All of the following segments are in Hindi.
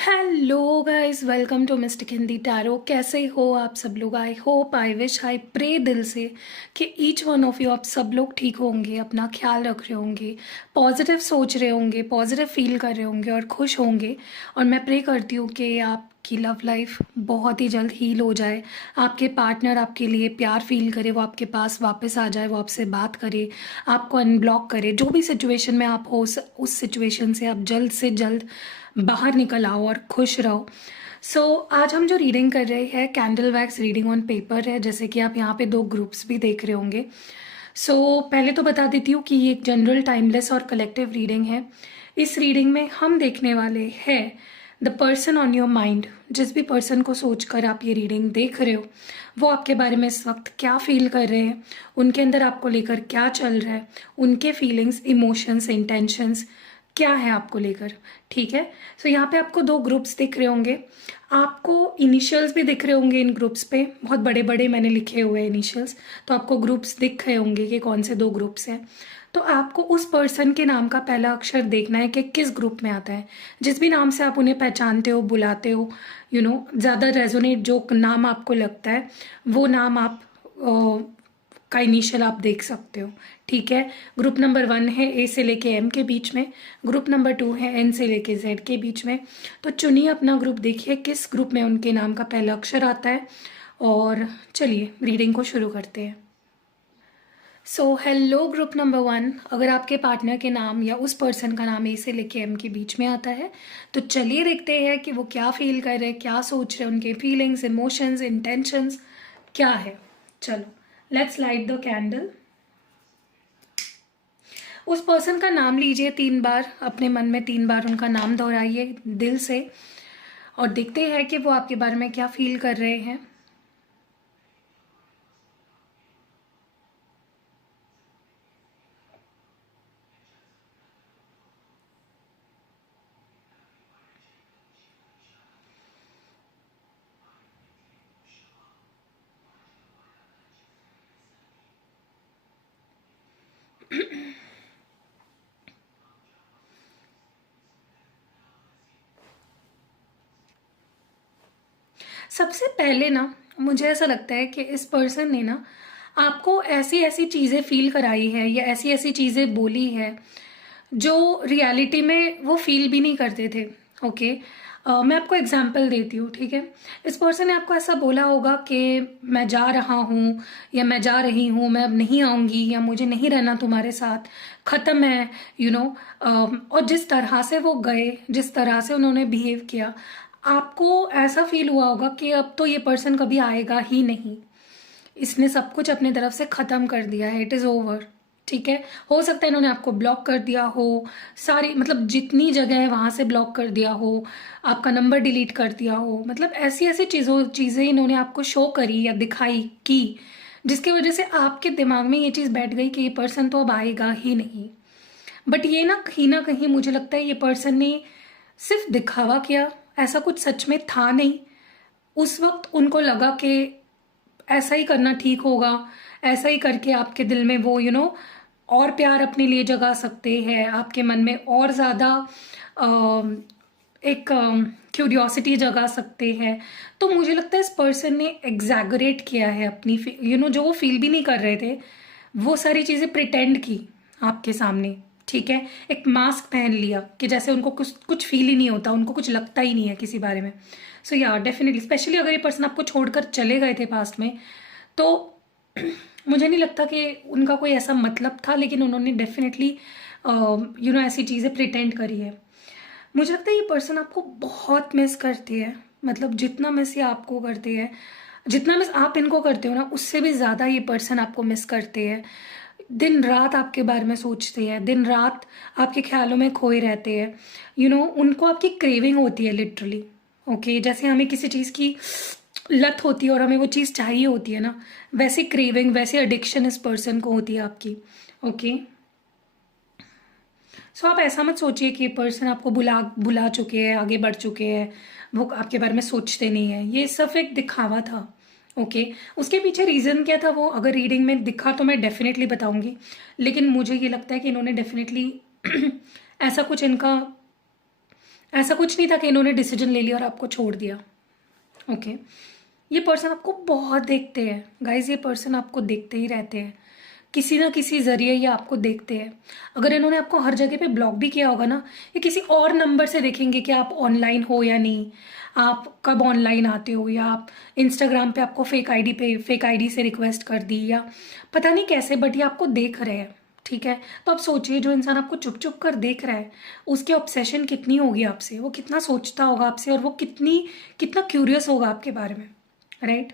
Hello guys, welcome to mystic Hindi tarot. कैसे हो आप सब लोग? I hope, I wish, I pray दिल से कि ईच वन ऑफ यू, आप सब लोग ठीक होंगे, अपना ख्याल रख रहे होंगे, पॉजिटिव सोच रहे होंगे, पॉजिटिव फील कर रहे होंगे और खुश होंगे। और मैं प्रे करती हूँ कि आपकी लव लाइफ बहुत ही जल्द हील हो जाए, आपके पार्टनर आपके लिए प्यार फील करे, वो आपके पास वापस आ जाए, वो आपसे बात करे, आपको अनब्लॉक करे। जो भी सिचुएशन में आप हो, उस सिचुएशन से आप जल्द से जल्द बाहर निकल आओ और खुश रहो। आज हम जो रीडिंग कर रहे हैं, candle wax reading on paper है, जैसे कि आप यहाँ पे दो ग्रुप्स भी देख रहे होंगे। पहले तो बता देती हूँ कि ये एक जनरल, टाइमलेस और कलेक्टिव रीडिंग है। इस रीडिंग में हम देखने वाले हैं the person on your mind. जिस भी पर्सन को सोचकर आप ये रीडिंग देख रहे हो, वो आपके बारे में इस वक्त क्या फील कर रहे हैं, उनके अंदर आपको लेकर क्या चल रहा है, उनके फीलिंग्स, इमोशंस, इंटेंशंस क्या है आपको लेकर। ठीक है। यहाँ पे आपको दो ग्रुप्स दिख रहे होंगे, आपको इनिशियल्स भी दिख रहे होंगे। इन ग्रुप्स पे बहुत बड़े बड़े मैंने लिखे हुए हैं इनिशियल्स, तो आपको ग्रुप्स दिख रहे होंगे कि कौन से दो ग्रुप्स हैं। तो आपको उस पर्सन के नाम का पहला अक्षर देखना है कि किस ग्रुप में आता है। जिस भी नाम से आप उन्हें पहचानते हो, बुलाते हो, ज़्यादा रेजोनेट जो नाम आपको लगता है, वो नाम आप का इनिशियल आप देख सकते हो। ठीक है। ग्रुप नंबर 1 है ए से लेके एम के बीच में, ग्रुप नंबर 2 है एन से लेके जेड के बीच में। तो चुनिए अपना ग्रुप, देखिए किस ग्रुप में उनके नाम का पहला अक्षर आता है, और चलिए रीडिंग को शुरू करते हैं। हेलो ग्रुप नंबर 1, अगर आपके पार्टनर के नाम या उस पर्सन का नाम ए से लेके एम के बीच में आता है, तो चलिए देखते हैं कि वो क्या फील कर रहे हैं, क्या सोच रहे हैं, उनके फीलिंग्स, इमोशंस, इंटेंशंस क्या है। चलो, लेट्स लाइट द कैंडल। उस पर्सन का नाम लीजिए 3 बार, अपने मन में 3 बार उनका नाम दोहराइए दिल से, और देखते हैं कि वो आपके बारे में क्या फील कर रहे हैं। सबसे पहले ना, मुझे ऐसा लगता है कि इस पर्सन ने ना आपको ऐसी ऐसी चीज़ें फील कराई है या ऐसी ऐसी चीज़ें बोली है जो रियलिटी में वो फील भी नहीं करते थे। ओके। मैं आपको एग्जांपल देती हूँ। ठीक है। इस पर्सन ने आपको ऐसा बोला होगा कि मैं जा रहा हूँ या मैं जा रही हूँ, मैं अब नहीं आऊँगी, या मुझे नहीं रहना तुम्हारे साथ, ख़त्म है, और जिस तरह से वो गए, जिस तरह से उन्होंने बिहेव किया, आपको ऐसा फील हुआ होगा कि अब तो ये पर्सन कभी आएगा ही नहीं, इसने सब कुछ अपने तरफ से ख़त्म कर दिया है, इट इज़ ओवर। ठीक है। हो सकता है इन्होंने आपको ब्लॉक कर दिया हो, सारी मतलब जितनी जगह है वहाँ से ब्लॉक कर दिया हो, आपका नंबर डिलीट कर दिया हो, मतलब ऐसी ऐसी चीज़ें इन्होंने आपको शो करी या दिखाई की, जिसकी वजह से आपके दिमाग में ये चीज़ बैठ गई कि ये पर्सन तो अब आएगा ही नहीं। बट ये ना कहीं मुझे लगता है ये पर्सन ने सिर्फ दिखावा किया, ऐसा कुछ सच में था नहीं। उस वक्त उनको लगा कि ऐसा ही करना ठीक होगा, ऐसा ही करके आपके दिल में वो और प्यार अपने लिए जगा सकते हैं, आपके मन में और ज़्यादा एक क्यूरियोसिटी जगा सकते हैं। तो मुझे लगता है इस पर्सन ने एग्जैगरेट किया है अपनी जो वो फील भी नहीं कर रहे थे, वो सारी चीज़ें प्रिटेंड की आपके सामने। ठीक है। एक मास्क पहन लिया कि जैसे उनको कुछ कुछ फील ही नहीं होता, उनको कुछ लगता ही नहीं है किसी बारे में। या डेफिनेटली, स्पेशली अगर ये पर्सन आपको छोड़कर चले गए थे पास्ट में, तो मुझे नहीं लगता कि उनका कोई ऐसा मतलब था, लेकिन उन्होंने डेफिनेटली ऐसी चीज़ें प्रिटेंड करी है। मुझे लगता है ये पर्सन आपको बहुत मिस करती है, मतलब जितना मिस ये आपको करती है, जितना मिस आप इनको करते हो ना, उससे भी ज़्यादा ये पर्सन आपको मिस करते हैं। दिन रात आपके बारे में सोचते हैं, दिन रात आपके ख्यालों में खोए रहते हैं। उनको आपकी क्रेविंग होती है लिटरली। ओके। जैसे हमें किसी चीज़ की लत होती है और हमें वो चीज़ चाहिए होती है ना, वैसी क्रेविंग, वैसी एडिक्शन इस पर्सन को होती है आपकी। ओके। आप ऐसा मत सोचिए कि ये पर्सन आपको बुला चुके हैं, आगे बढ़ चुके हैं, वो आपके बारे में सोचते नहीं है। ये सिर्फ एक दिखावा था। ओके। उसके पीछे रीज़न क्या था वो अगर रीडिंग में दिखा तो मैं डेफिनेटली बताऊंगी, लेकिन मुझे ये लगता है कि इन्होंने डेफिनेटली ऐसा कुछ इनका ऐसा कुछ नहीं था कि इन्होंने डिसीजन ले लिया और आपको छोड़ दिया। ओके, ये पर्सन आपको बहुत देखते हैं गाइज, ये पर्सन आपको देखते ही रहते हैं, किसी ना किसी जरिए ये आपको देखते हैं। अगर इन्होंने आपको हर जगह पे ब्लॉक भी किया होगा ना, ये किसी और नंबर से देखेंगे कि आप ऑनलाइन हो या नहीं, आप कब ऑनलाइन आते हो, या आप इंस्टाग्राम पे आपको फेक आईडी से रिक्वेस्ट कर दी, या पता नहीं कैसे, बट ये आपको देख रहे हैं। ठीक है, तो आप सोचिए जो इंसान आपको चुप चुप कर देख रहा है, उसकी ऑब्सेशन कितनी होगी आपसे, वो कितना सोचता होगा आपसे, और वो कितना क्यूरियस होगा आपके बारे में, राइट।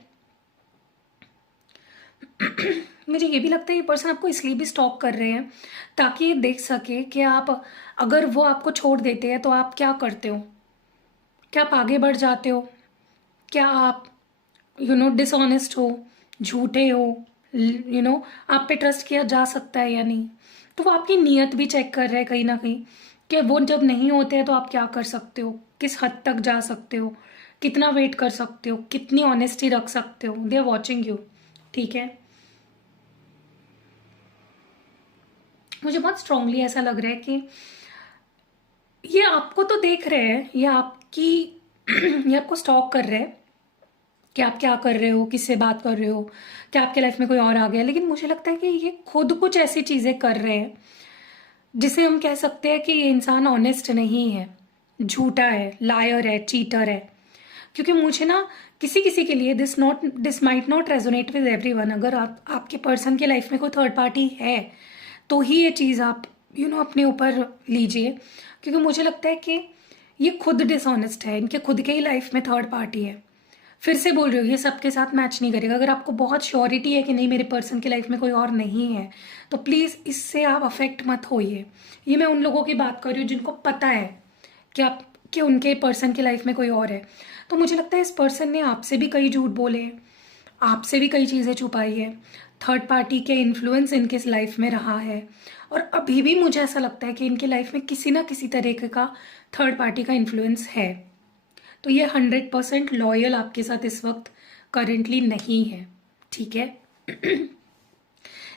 मुझे ये भी लगता है ये पर्सन आपको इसलिए भी स्टॉक कर रहे हैं ताकि ये देख सके कि आप, अगर वो आपको छोड़ देते हैं तो आप क्या करते हो, क्या आप आगे बढ़ जाते हो, क्या आप डिसऑनेस्ट हो, झूठे हो, आप पे ट्रस्ट किया जा सकता है या नहीं। तो वो आपकी नीयत भी चेक कर रहे हैं कहीं ना कहीं, कि वो जब नहीं होते हैं तो आप क्या कर सकते हो, किस हद तक जा सकते हो, कितना वेट कर सकते हो, कितनी ऑनेस्टी रख सकते हो। They are watching you. ठीक है, मुझे बहुत स्ट्रांगली ऐसा लग रहा है कि ये आपको तो देख रहे हैं, ये आपको स्टॉक कर रहे हैं कि आप क्या कर रहे हो, किससे बात कर रहे हो, क्या आपके लाइफ में कोई और आ गया। लेकिन मुझे लगता है कि ये खुद कुछ ऐसी चीजें कर रहे हैं जिसे हम कह सकते हैं कि ये इंसान ऑनेस्ट नहीं है, झूठा है, लायर है, चीटर है। क्योंकि मुझे ना किसी किसी के लिए this might not resonate with everyone. अगर आपके पर्सन के लाइफ में कोई थर्ड पार्टी है तो ही ये चीज़ आप अपने ऊपर लीजिए, क्योंकि मुझे लगता है कि ये खुद डिसऑनेस्ट है, इनके खुद के ही लाइफ में थर्ड पार्टी है। फिर से बोल रही हूँ, ये सबके साथ मैच नहीं करेगा। अगर आपको बहुत श्योरिटी है कि नहीं मेरे पर्सन की लाइफ में कोई और नहीं है, तो प्लीज़ इससे आप अफेक्ट मत होइए। ये मैं उन लोगों की बात कर रही हूँ जिनको पता है कि उनके पर्सन की लाइफ में कोई और है। तो मुझे लगता है इस पर्सन ने आपसे भी कई झूठ बोले, आपसे भी कई चीज़ें छुपाई है, थर्ड पार्टी के इन्फ्लुएंस इनके लाइफ में रहा है, और अभी भी मुझे ऐसा लगता है कि इनके लाइफ में किसी ना किसी तरीके का थर्ड पार्टी का इन्फ्लुएंस है। तो ये 100% लॉयल आपके साथ इस वक्त करेंटली नहीं है। ठीक है,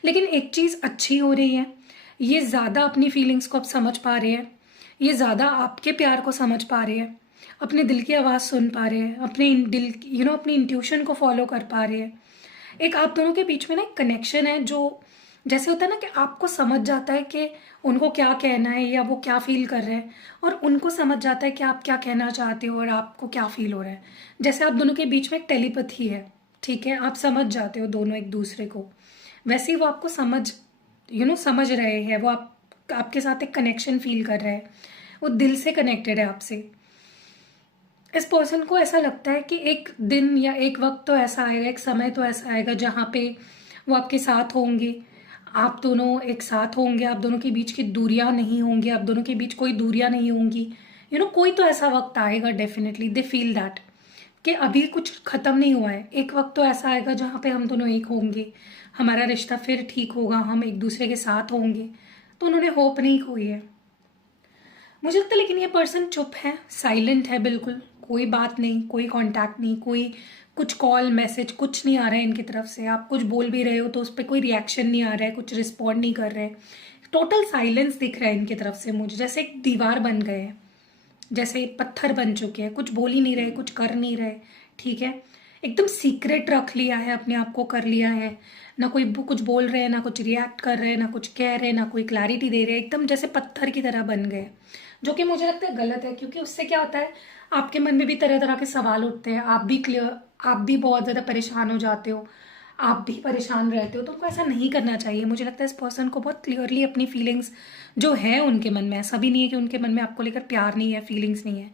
लेकिन एक चीज़ अच्छी हो रही है, ये ज़्यादा अपनी फीलिंग्स को अब समझ पा रहे हैं, ये ज़्यादा आपके प्यार को समझ पा रहे हैं, अपने दिल की आवाज़ सुन पा रहे हैं, अपने दिल अपनी इंट्यूशन को फॉलो कर पा रहे हैं। एक आप दोनों के बीच में ना एक कनेक्शन है जो जैसे होता है ना कि आपको समझ जाता है कि उनको क्या कहना है या वो क्या फील कर रहे हैं, और उनको समझ जाता है कि आप क्या कहना चाहते हो और आपको क्या फील हो रहा है। जैसे आप दोनों के बीच में एक टेलीपैथी है। ठीक है, आप समझ जाते हो दोनों एक दूसरे को, वैसे ही वो आपको समझ रहे हैं, वो आपके साथ एक कनेक्शन फील कर रहे हैं, वो दिल से कनेक्टेड है आपसे। इस पर्सन को ऐसा लगता है कि एक दिन या एक वक्त तो ऐसा आएगा, एक समय तो ऐसा आएगा जहाँ पे वो आपके साथ होंगे, आप दोनों एक साथ होंगे, आप दोनों के बीच की दूरियां नहीं होंगी, आप दोनों के बीच कोई दूरियां नहीं होंगी। कोई तो ऐसा वक्त आएगा, डेफिनेटली दे फील दैट, कि अभी कुछ खत्म नहीं हुआ है, एक वक्त तो ऐसा आएगा जहाँ पे हम दोनों एक होंगे, हमारा रिश्ता फिर ठीक होगा, हम एक दूसरे के साथ होंगे। तो उन्होंने होप नहीं खोई है मुझे लगता है। लेकिन ये पर्सन चुप है, साइलेंट है, बिल्कुल कोई बात नहीं, कोई कांटेक्ट नहीं, कोई कुछ कॉल मैसेज कुछ नहीं आ रहा है इनकी तरफ से। आप कुछ बोल भी रहे हो तो उस पर कोई रिएक्शन नहीं आ रहा है, कुछ रिस्पॉन्ड नहीं कर रहे। टोटल साइलेंस दिख रहा है इनकी तरफ से मुझे, जैसे एक दीवार बन गए हैं, जैसे पत्थर बन चुके हैं, कुछ बोल ही नहीं रहे, कुछ कर नहीं रहे। ठीक है, एकदम सीक्रेट रख लिया है, अपने आप को कर लिया है, ना कोई कुछ बोल रहे हैं, ना कुछ रिएक्ट कर रहे हैं, ना कुछ कह रहे हैं, ना कोई क्लैरिटी दे रहे हैं, एकदम जैसे पत्थर की तरह बन गए। जो कि मुझे लगता है गलत है, क्योंकि उससे क्या होता है, आपके मन में भी तरह तरह के सवाल उठते हैं, आप भी बहुत ज़्यादा परेशान हो जाते हो, आप भी परेशान रहते हो। तो उनको ऐसा नहीं करना चाहिए। मुझे लगता है इस पर्सन को बहुत क्लियरली अपनी फीलिंग्स जो है उनके मन में, ऐसा भी नहीं है कि उनके मन में आपको लेकर प्यार नहीं है, फीलिंग्स नहीं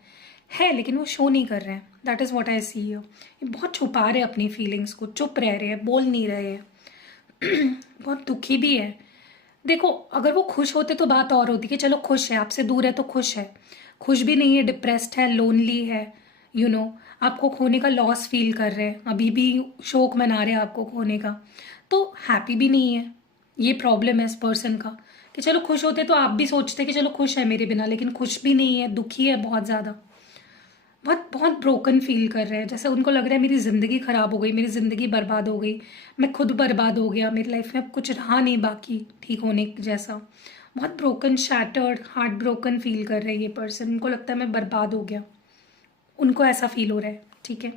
है, लेकिन वो शो नहीं कर रहे हैं। That is what I see you. ये बहुत छुपा रहे हैं अपनी फीलिंग्स को, चुप रह रहे हैं, बोल नहीं रहे हैं। बहुत दुखी भी है। देखो, अगर वो खुश होते तो बात और होती कि चलो खुश है, आपसे दूर है तो खुश है। खुश भी नहीं है, डिप्रेस्ड है, लोनली है, आपको खोने का लॉस फील कर रहे हैं, अभी भी शोक मना रहे हैं आपको खोने का, तो हैप्पी भी नहीं है। ये प्रॉब्लम है इस पर्सन का, कि चलो खुश होते तो आप भी सोचते कि चलो खुश है मेरे बिना, लेकिन खुश भी नहीं है, दुखी है बहुत ज़्यादा, बहुत बहुत ब्रोकन फील कर रहे हैं। जैसे उनको लग रहा है मेरी ज़िंदगी ख़राब हो गई, मेरी ज़िंदगी बर्बाद हो गई, मैं खुद बर्बाद हो गया, मेरी लाइफ में अब कुछ रहा नहीं बाकी ठीक होने जैसा। बहुत broken, shattered, heart broken feel कर रहे हैं ये पर्सन। उनको लगता है मैं बर्बाद हो गया, उनको ऐसा फील हो रहा है, ठीक है।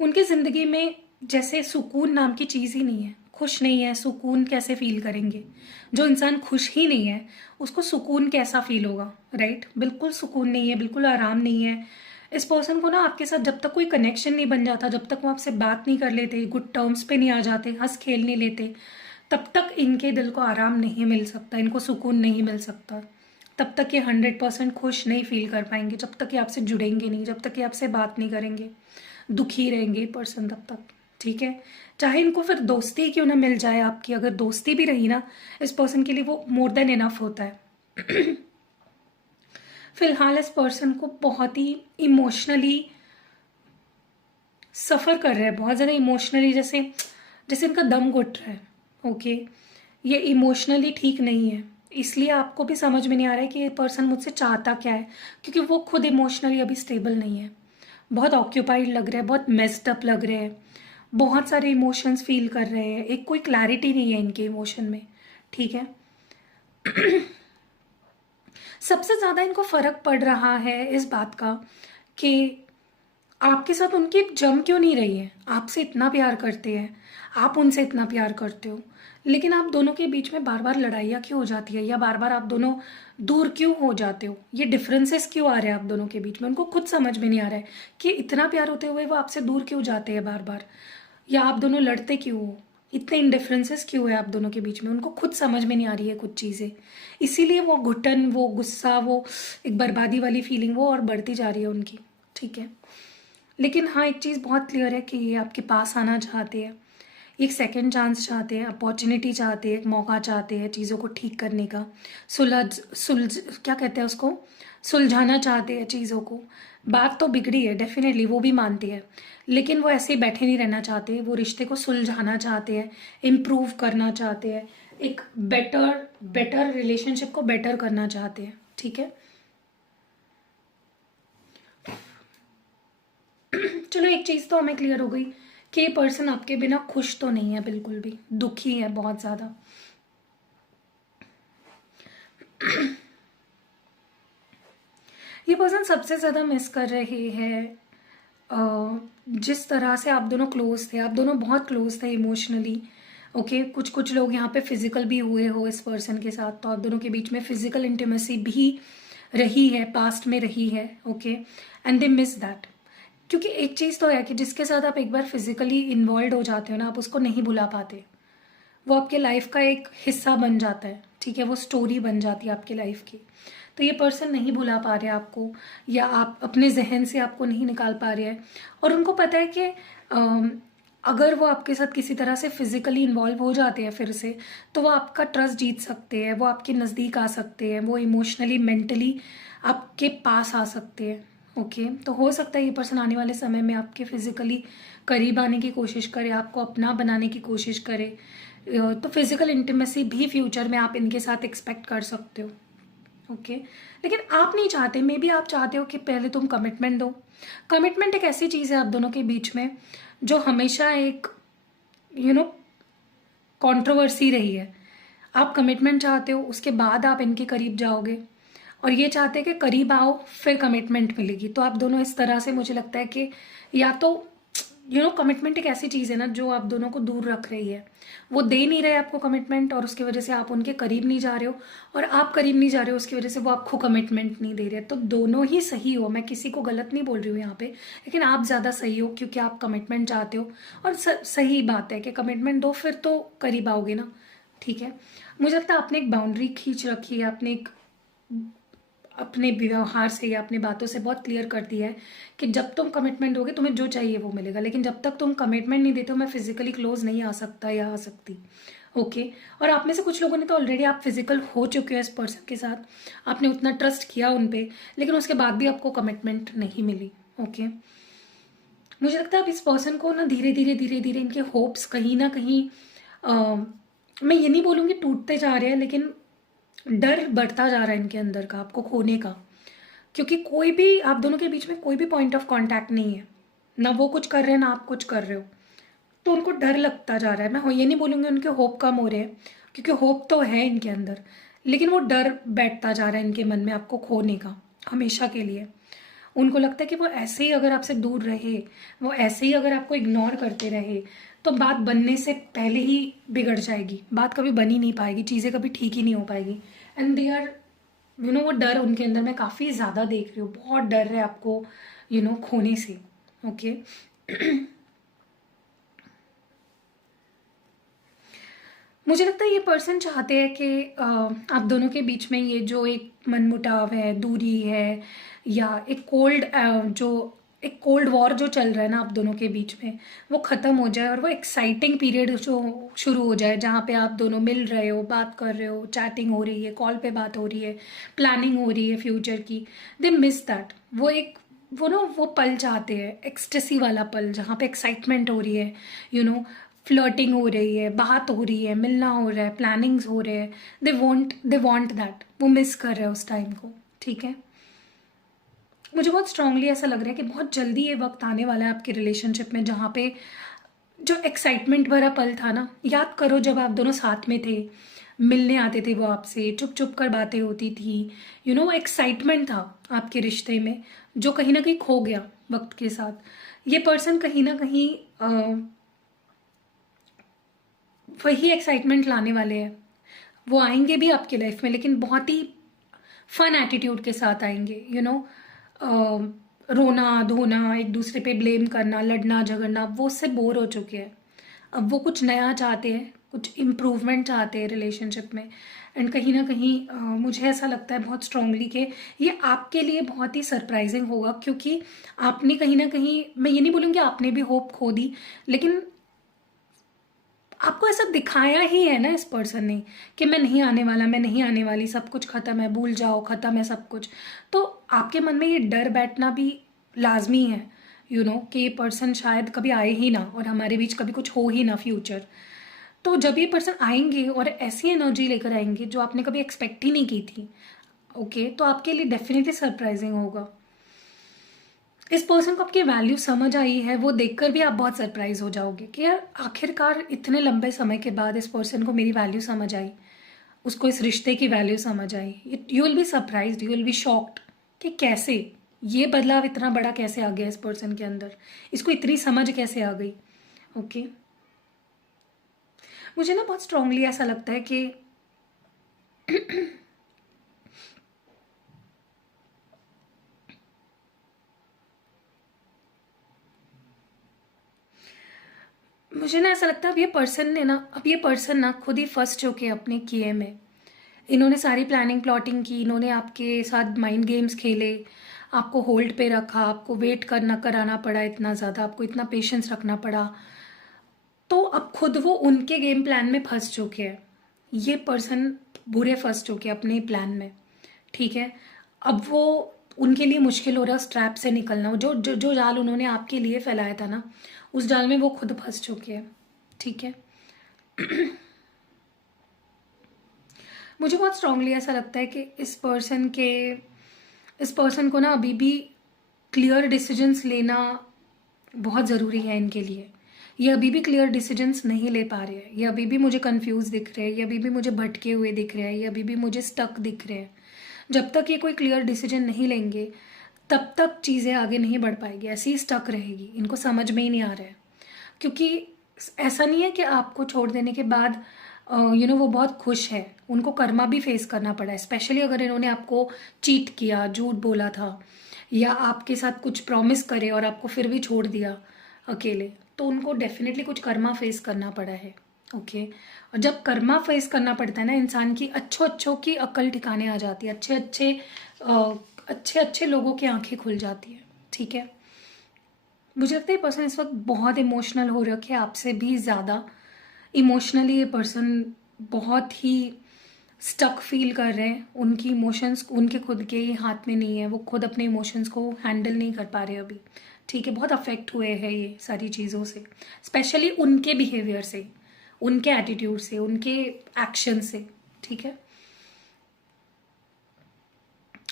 उनकी ज़िंदगी में जैसे सुकून नाम की चीज़ ही नहीं है, खुश नहीं है, सुकून कैसे फील करेंगे? जो इंसान खुश ही नहीं है उसको सुकून कैसा फील होगा, राइट? बिल्कुल सुकून नहीं है, बिल्कुल आराम नहीं है। इस पर्सन को ना आपके साथ जब तक कोई कनेक्शन नहीं बन जाता, जब तक वो आपसे बात नहीं कर लेते, गुड टर्म्स पे नहीं आ जाते, हंस खेल नहीं लेते, तब तक इनके दिल को आराम नहीं मिल सकता, इनको सुकून नहीं मिल सकता। तब तक ये 100% खुश नहीं फील कर पाएंगे, जब तक ये आपसे जुड़ेंगे नहीं, जब तक ये आपसे बात नहीं करेंगे। दुखी रहेंगे पर्सन तब तक, ठीक है। चाहे इनको फिर दोस्ती ही क्यों ना मिल जाए आपकी, अगर दोस्ती भी रही ना इस पर्सन के लिए वो मोर देन इनफ होता है। फिलहाल इस पर्सन को बहुत ही इमोशनली सफ़र कर रहे हैं, बहुत ज़्यादा इमोशनली, जैसे जैसे इनका दम घुट रहा है, ओके। ये इमोशनली ठीक नहीं है, इसलिए आपको भी समझ में नहीं आ रहा है कि ये पर्सन मुझसे चाहता क्या है, क्योंकि वो खुद इमोशनली अभी स्टेबल नहीं है। बहुत ऑक्यूपाइड लग रहा है, बहुत मेस्ड अप लग रहे हैं, बहुत सारे इमोशंस फील कर रहे हैं, एक कोई क्लैरिटी नहीं है इनके इमोशन में, ठीक है। सबसे ज़्यादा इनको फ़र्क पड़ रहा है इस बात का कि आपके साथ उनकी जम क्यों नहीं रही है। आपसे इतना प्यार करते हैं, आप उनसे इतना प्यार करते हो, लेकिन आप दोनों के बीच में बार बार लड़ाइयाँ क्यों हो जाती है, या बार बार आप दोनों दूर क्यों हो जाते हो, ये डिफरेंसेस क्यों आ रहे हैं आप दोनों के बीच में। उनको खुद समझ में नहीं आ रहा है कि इतना प्यार होते हुए वो आपसे दूर क्यों जाते हैं बार बार, या आप दोनों लड़ते क्यों हो, इतने इनडिफरेंसेस क्यों है आप दोनों के बीच में। उनको खुद समझ में नहीं आ रही है कुछ चीज़ें, इसीलिए वो घुटन, वो गुस्सा, वो एक बर्बादी वाली फीलिंग वो और बढ़ती जा रही है उनकी, ठीक है। लेकिन हाँ, एक चीज़ बहुत क्लियर है कि ये आपके पास आना चाहते हैं, एक सेकंड चांस चाहते हैं, अपॉर्चुनिटी चाहते हैं, एक मौका चाहते हैं चीज़ों को ठीक करने का, सुलझ क्या कहते हैं उसको, सुलझाना चाहते हैं चीज़ों को। बात तो बिगड़ी है डेफिनेटली, वो भी मानती है, लेकिन वो ऐसे ही बैठे नहीं रहना चाहते, वो रिश्ते को सुलझाना चाहते हैं, इम्प्रूव करना चाहते हैं, एक बेटर रिलेशनशिप को बेटर करना चाहते हैं, ठीक है। चलो, एक चीज़ तो हमें क्लियर हो गई कि ये पर्सन आपके बिना खुश तो नहीं है, बिल्कुल भी दुखी है बहुत ज़्यादा। ये पर्सन सबसे ज़्यादा मिस कर रहे हैं जिस तरह से आप दोनों क्लोज थे, आप दोनों बहुत क्लोज थे इमोशनली, ओके। कुछ लोग यहाँ पे फिजिकल भी हुए हो इस पर्सन के साथ, तो आप दोनों के बीच में फिजिकल इंटीमेसी भी रही है, पास्ट में रही है, okay. And they miss that, क्योंकि एक चीज़ तो है कि जिसके साथ आप एक बार फिजिकली इन्वॉल्व हो जाते हो ना, आप उसको नहीं भुला पाते, वो आपके लाइफ का एक हिस्सा बन जाता है, ठीक है, वो स्टोरी बन जाती है आपकी लाइफ की। तो ये पर्सन नहीं भुला पा रहे आपको, या आप अपने जहन से आपको नहीं निकाल पा रहे हैं, और उनको पता है कि अगर वो आपके साथ किसी तरह से फिजिकली इन्वॉल्व हो जाते हैं फिर से, तो वो आपका ट्रस्ट जीत सकते हैं, वो आपके नज़दीक आ सकते हैं, वो इमोशनली, मेंटली आपके पास आ सकते हैं, ओके। तो हो सकता है ये पर्सन आने वाले समय में आपके फिजिकली करीब आने की कोशिश करे, आपको अपना बनाने की कोशिश करे, तो फिजिकल इंटीमेसी भी फ्यूचर में आप इनके साथ एक्सपेक्ट कर सकते हो, ओके। लेकिन आप नहीं चाहते, मे बी आप चाहते हो कि पहले तुम कमिटमेंट दो। कमिटमेंट एक ऐसी चीज़ है आप दोनों के बीच में जो हमेशा एक कंट्रोवर्सी रही है। आप कमिटमेंट चाहते हो, उसके बाद आप इनके करीब जाओगे, और ये चाहते हैं कि करीब आओ फिर कमिटमेंट मिलेगी। तो आप दोनों इस तरह से, मुझे लगता है कि या तो कमिटमेंट एक ऐसी चीज़ है ना जो आप दोनों को दूर रख रही है, वो दे नहीं रहे आपको कमिटमेंट, और उसकी वजह से आप उनके करीब नहीं जा रहे हो, और आप करीब नहीं जा रहे हो उसकी वजह से वो आपको कमिटमेंट नहीं दे रहे। तो दोनों ही सही हो, मैं किसी को गलत नहीं बोल रही हूँ यहाँ पे, लेकिन आप ज़्यादा सही हो क्योंकि आप कमिटमेंट चाहते हो, और सही बात है कि कमिटमेंट दो फिर तो करीब आओगे ना, ठीक है। मुझे लगता है आपने एक बाउंड्री खींच रखी है, आपने एक अपने व्यवहार से या अपनी बातों से बहुत क्लियर कर दिया है कि जब तुम कमिटमेंट दोगे तुम्हें जो चाहिए वो मिलेगा, लेकिन जब तक तुम कमिटमेंट नहीं देते हो मैं फिजिकली क्लोज नहीं आ सकता या आ सकती, ओके। और आप में से कुछ लोगों ने तो ऑलरेडी आप फिजिकल हो चुके हो इस पर्सन के साथ, आपने उतना ट्रस्ट किया उन पे, लेकिन उसके बाद भी आपको कमिटमेंट नहीं मिली, ओके। मुझे लगता है अब इस पर्सन को ना धीरे धीरे इनके होप्स कहीं ना कहीं मैं ये नहीं बोलूँगी टूटते जा रहे हैं, लेकिन डर बढ़ता जा रहा है इनके अंदर का आपको खोने का, क्योंकि कोई भी आप दोनों के बीच में कोई भी पॉइंट ऑफ कांटेक्ट नहीं है, ना वो कुछ कर रहे हैं ना आप कुछ कर रहे हो, तो उनको डर लगता जा रहा है। मैं ये नहीं बोलूँगी उनके होप कम हो रहे हैं, क्योंकि होप तो है इनके अंदर, लेकिन वो डर बैठता जा रहा है इनके मन में आपको खोने का हमेशा के लिए। उनको लगता है कि वो ऐसे ही अगर आपसे दूर रहे, वो ऐसे ही अगर आपको इग्नोर करते रहे, तो बात बनने से पहले ही बिगड़ जाएगी, बात कभी बन ही नहीं पाएगी, चीज़ें कभी ठीक ही नहीं हो पाएगी। एंड दे आर वो डर उनके अंदर मैं काफ़ी ज़्यादा देख रही हूँ, बहुत डर है आपको खोने से। ओके मुझे लगता है ये पर्सन चाहते हैं कि आप दोनों के बीच में ये जो एक मनमुटाव है, दूरी है, या एक कोल्ड वॉर जो चल रहा है ना आप दोनों के बीच में, वो ख़त्म हो जाए और वो एक्साइटिंग पीरियड जो शुरू हो जाए, जहाँ पे आप दोनों मिल रहे हो, बात कर रहे हो, चैटिंग हो रही है, कॉल पे बात हो रही है, प्लानिंग हो रही है फ्यूचर की। They miss that. वो पल चाहते हैं, एक्सटेसी वाला पल, जहाँ पे एक्साइटमेंट हो रही है, फ्लर्टिंग हो रही है, बात हो रही है, मिलना हो रहा है, प्लानिंग्स हो रहे हैं। They want that. वो मिस कर रहे हैं उस टाइम को। ठीक है, मुझे बहुत स्ट्रांगली ऐसा लग रहा है कि बहुत जल्दी ये वक्त आने वाला है आपके रिलेशनशिप में, जहाँ पे जो एक्साइटमेंट भरा पल था ना, याद करो जब आप दोनों साथ में थे, मिलने आते थे वो आपसे, चुप चुप कर बातें होती थी, वो एक्साइटमेंट था आपके रिश्ते में, जो कहीं ना कहीं खो गया वक्त के साथ। ये पर्सन कहीं ना कहीं वही एक्साइटमेंट लाने वाले हैं। वो आएंगे भी आपकी लाइफ में, लेकिन बहुत ही फन एटीट्यूड के साथ आएंगे। रोना धोना, एक दूसरे पे ब्लेम करना, लड़ना झगड़ना, वो उससे बोर हो चुके हैं। अब वो कुछ नया चाहते हैं, कुछ इम्प्रूवमेंट चाहते हैं रिलेशनशिप में। एंड कहीं ना कहीं मुझे ऐसा लगता है बहुत स्ट्रांगली कि ये आपके लिए बहुत ही सरप्राइजिंग होगा, क्योंकि आपने कहीं ना कहीं, मैं ये नहीं बोलूँगी आपने भी होप खो दी, लेकिन आपको ऐसा दिखाया ही है ना इस पर्सन ने कि मैं नहीं आने वाला, मैं नहीं आने वाली, सब कुछ खत्म है, भूल जाओ, खत्म है सब कुछ। तो आपके मन में ये डर बैठना भी लाजमी है, कि ये पर्सन शायद कभी आए ही ना और हमारे बीच कभी कुछ हो ही ना फ्यूचर। तो जब ये पर्सन आएंगे और ऐसी एनर्जी लेकर आएंगे जो आपने कभी एक्सपेक्ट ही नहीं की थी, ओके, तो आपके लिए डेफिनेटली सरप्राइजिंग होगा। इस पर्सन को आपकी वैल्यू समझ आई है, वो देखकर भी आप बहुत सरप्राइज हो जाओगे कि यार आखिरकार इतने लंबे समय के बाद इस पर्सन को मेरी वैल्यू समझ आई, उसको इस रिश्ते की वैल्यू समझ आई। You will be surprised, you will be shocked कि कैसे ये बदलाव इतना बड़ा कैसे आ गया इस पर्सन के अंदर, इसको इतनी समझ कैसे आ गई। ओके मुझे ना बहुत स्ट्रांगली ऐसा लगता है कि मुझे ना ऐसा लगता है अब ये पर्सन ना खुद ही फंस चुके अपने किए में। इन्होंने सारी प्लानिंग प्लॉटिंग की, इन्होंने आपके साथ माइंड गेम्स खेले, आपको होल्ड पे रखा, आपको वेट करना कराना पड़ा इतना ज़्यादा, आपको इतना पेशेंस रखना पड़ा। तो अब खुद वो उनके गेम प्लान में फंस चुके हैं। ये पर्सन बुरे फंस चुके हैं अपने प्लान में। ठीक है, अब वो उनके लिए मुश्किल हो रहा है उस ट्रैप से निकलना। जो जो जो जाल उन्होंने आपके लिए फैलाया था ना, उस जाल में वो खुद फंस चुके हैं। ठीक है मुझे बहुत स्ट्रांगली ऐसा लगता है कि इस पर्सन को ना अभी भी क्लियर डिसीजंस लेना बहुत ज़रूरी है इनके लिए। ये अभी भी क्लियर डिसीजंस नहीं ले पा रहे हैं, ये अभी भी मुझे कंफ्यूज दिख रहे हैं, ये अभी भी मुझे भटके हुए दिख रहे हैं, ये अभी भी मुझे स्टक दिख रहे हैं। जब तक ये कोई क्लियर डिसीजन नहीं लेंगे, तब तक चीज़ें आगे नहीं बढ़ पाएगी, ऐसी ही स्टक रहेगी। इनको समझ में ही नहीं आ रहा है, क्योंकि ऐसा नहीं है कि आपको छोड़ देने के बाद वो बहुत खुश है। उनको कर्मा भी फेस करना पड़ा है, स्पेशली अगर इन्होंने आपको चीट किया, झूठ बोला था, या आपके साथ कुछ प्रॉमिस करे और आपको फिर भी छोड़ दिया अकेले, तो उनको डेफिनेटली कुछ कर्मा फेस करना पड़ा है। ओके और जब कर्मा फेस करना पड़ता है ना, इंसान की अच्छों की अक्ल ठिकाने आ जाती है, अच्छे अच्छे लोगों की आंखें खुल जाती है। ठीक है, मुझे लगता है ये पर्सन इस वक्त बहुत इमोशनल हो रखे है, आपसे भी ज़्यादा इमोशनली ये पर्सन बहुत ही स्टक फील कर रहे हैं। उनकी इमोशंस उनके खुद के ही हाथ में नहीं है, वो खुद अपने इमोशंस को हैंडल नहीं कर पा रहे अभी। ठीक है, बहुत अफेक्ट हुए हैं ये सारी चीज़ों से, स्पेशली उनके बिहेवियर से, उनके एटीट्यूड से, उनके एक्शन से। ठीक है,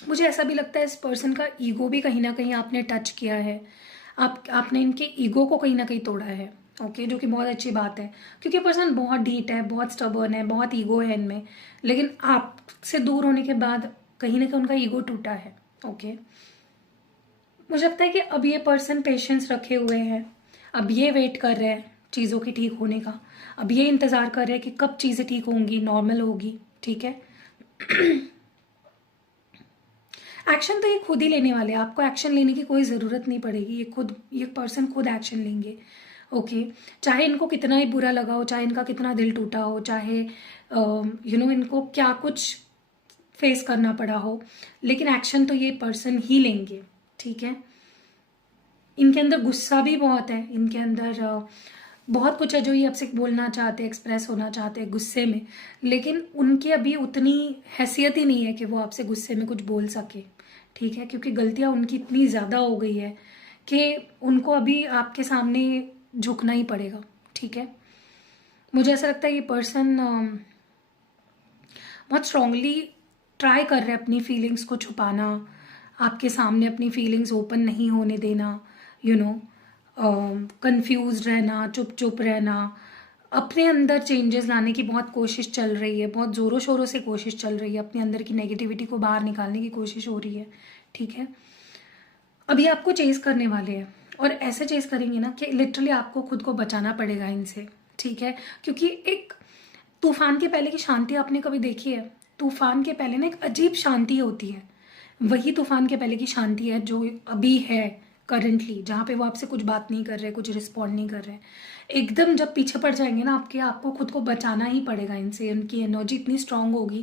मुझे ऐसा भी लगता है इस पर्सन का ईगो भी कहीं ना कहीं आपने टच किया है। आपने इनके ईगो को कहीं ना कहीं तोड़ा है। ओके, जो कि बहुत अच्छी बात है, क्योंकि पर्सन बहुत ढीठ है, बहुत स्टबर्न है, बहुत ईगो है इनमें, लेकिन आपसे दूर होने के बाद कहीं ना कहीं उनका ईगो टूटा है। ओके, मुझे लगता है कि अब ये पर्सन पेशेंस रखे हुए हैं, अब ये वेट कर रहे हैं चीज़ों के ठीक होने का, अब ये इंतज़ार कर रहे हैं कि कब चीज़ें ठीक होंगी, नॉर्मल होगी। ठीक है, एक्शन तो ये खुद ही लेने वाले हैं, आपको एक्शन लेने की कोई ज़रूरत नहीं पड़ेगी, ये पर्सन खुद एक्शन लेंगे। ओके, चाहे इनको कितना ही बुरा लगा हो, चाहे इनका कितना दिल टूटा हो, चाहे इनको क्या कुछ फेस करना पड़ा हो, लेकिन एक्शन तो ये पर्सन ही लेंगे। ठीक है, इनके अंदर गुस्सा भी बहुत है, इनके अंदर बहुत कुछ है जो ये आपसे बोलना चाहते हैं, एक्सप्रेस होना चाहते हैं गुस्से में, लेकिन उनकी अभी उतनी हैसियत ही नहीं है कि वो आपसे गुस्से में कुछ बोल सके। ठीक है, क्योंकि गलतियां उनकी इतनी ज़्यादा हो गई है कि उनको अभी आपके सामने झुकना ही पड़ेगा। ठीक है, मुझे ऐसा लगता है ये पर्सन बहुत स्ट्रांगली ट्राई कर रहे हैं अपनी फीलिंग्स को छुपाना, आपके सामने अपनी फीलिंग्स ओपन नहीं होने देना, कंफ्यूज रहना, चुप चुप रहना, अपने अंदर चेंजेस लाने की बहुत कोशिश चल रही है, बहुत ज़ोरों शोरों से कोशिश चल रही है, अपने अंदर की नेगेटिविटी को बाहर निकालने की कोशिश हो रही है। ठीक है, अभी आपको चेस करने वाले हैं, और ऐसे चेस करेंगे ना कि लिटरली आपको खुद को बचाना पड़ेगा इनसे। ठीक है, क्योंकि एक तूफान के पहले की शांति आपने कभी देखी है? तूफान के पहले ना एक अजीब शांति होती है, वही तूफान के पहले की शांति है जो अभी है करंटली, जहाँ पे वो आपसे कुछ बात नहीं कर रहे, कुछ रिस्पॉन्ड नहीं कर रहे। एकदम जब पीछे पड़ जाएंगे ना आपके, आपको खुद को बचाना ही पड़ेगा इनसे, उनकी एनर्जी इतनी स्ट्रांग होगी,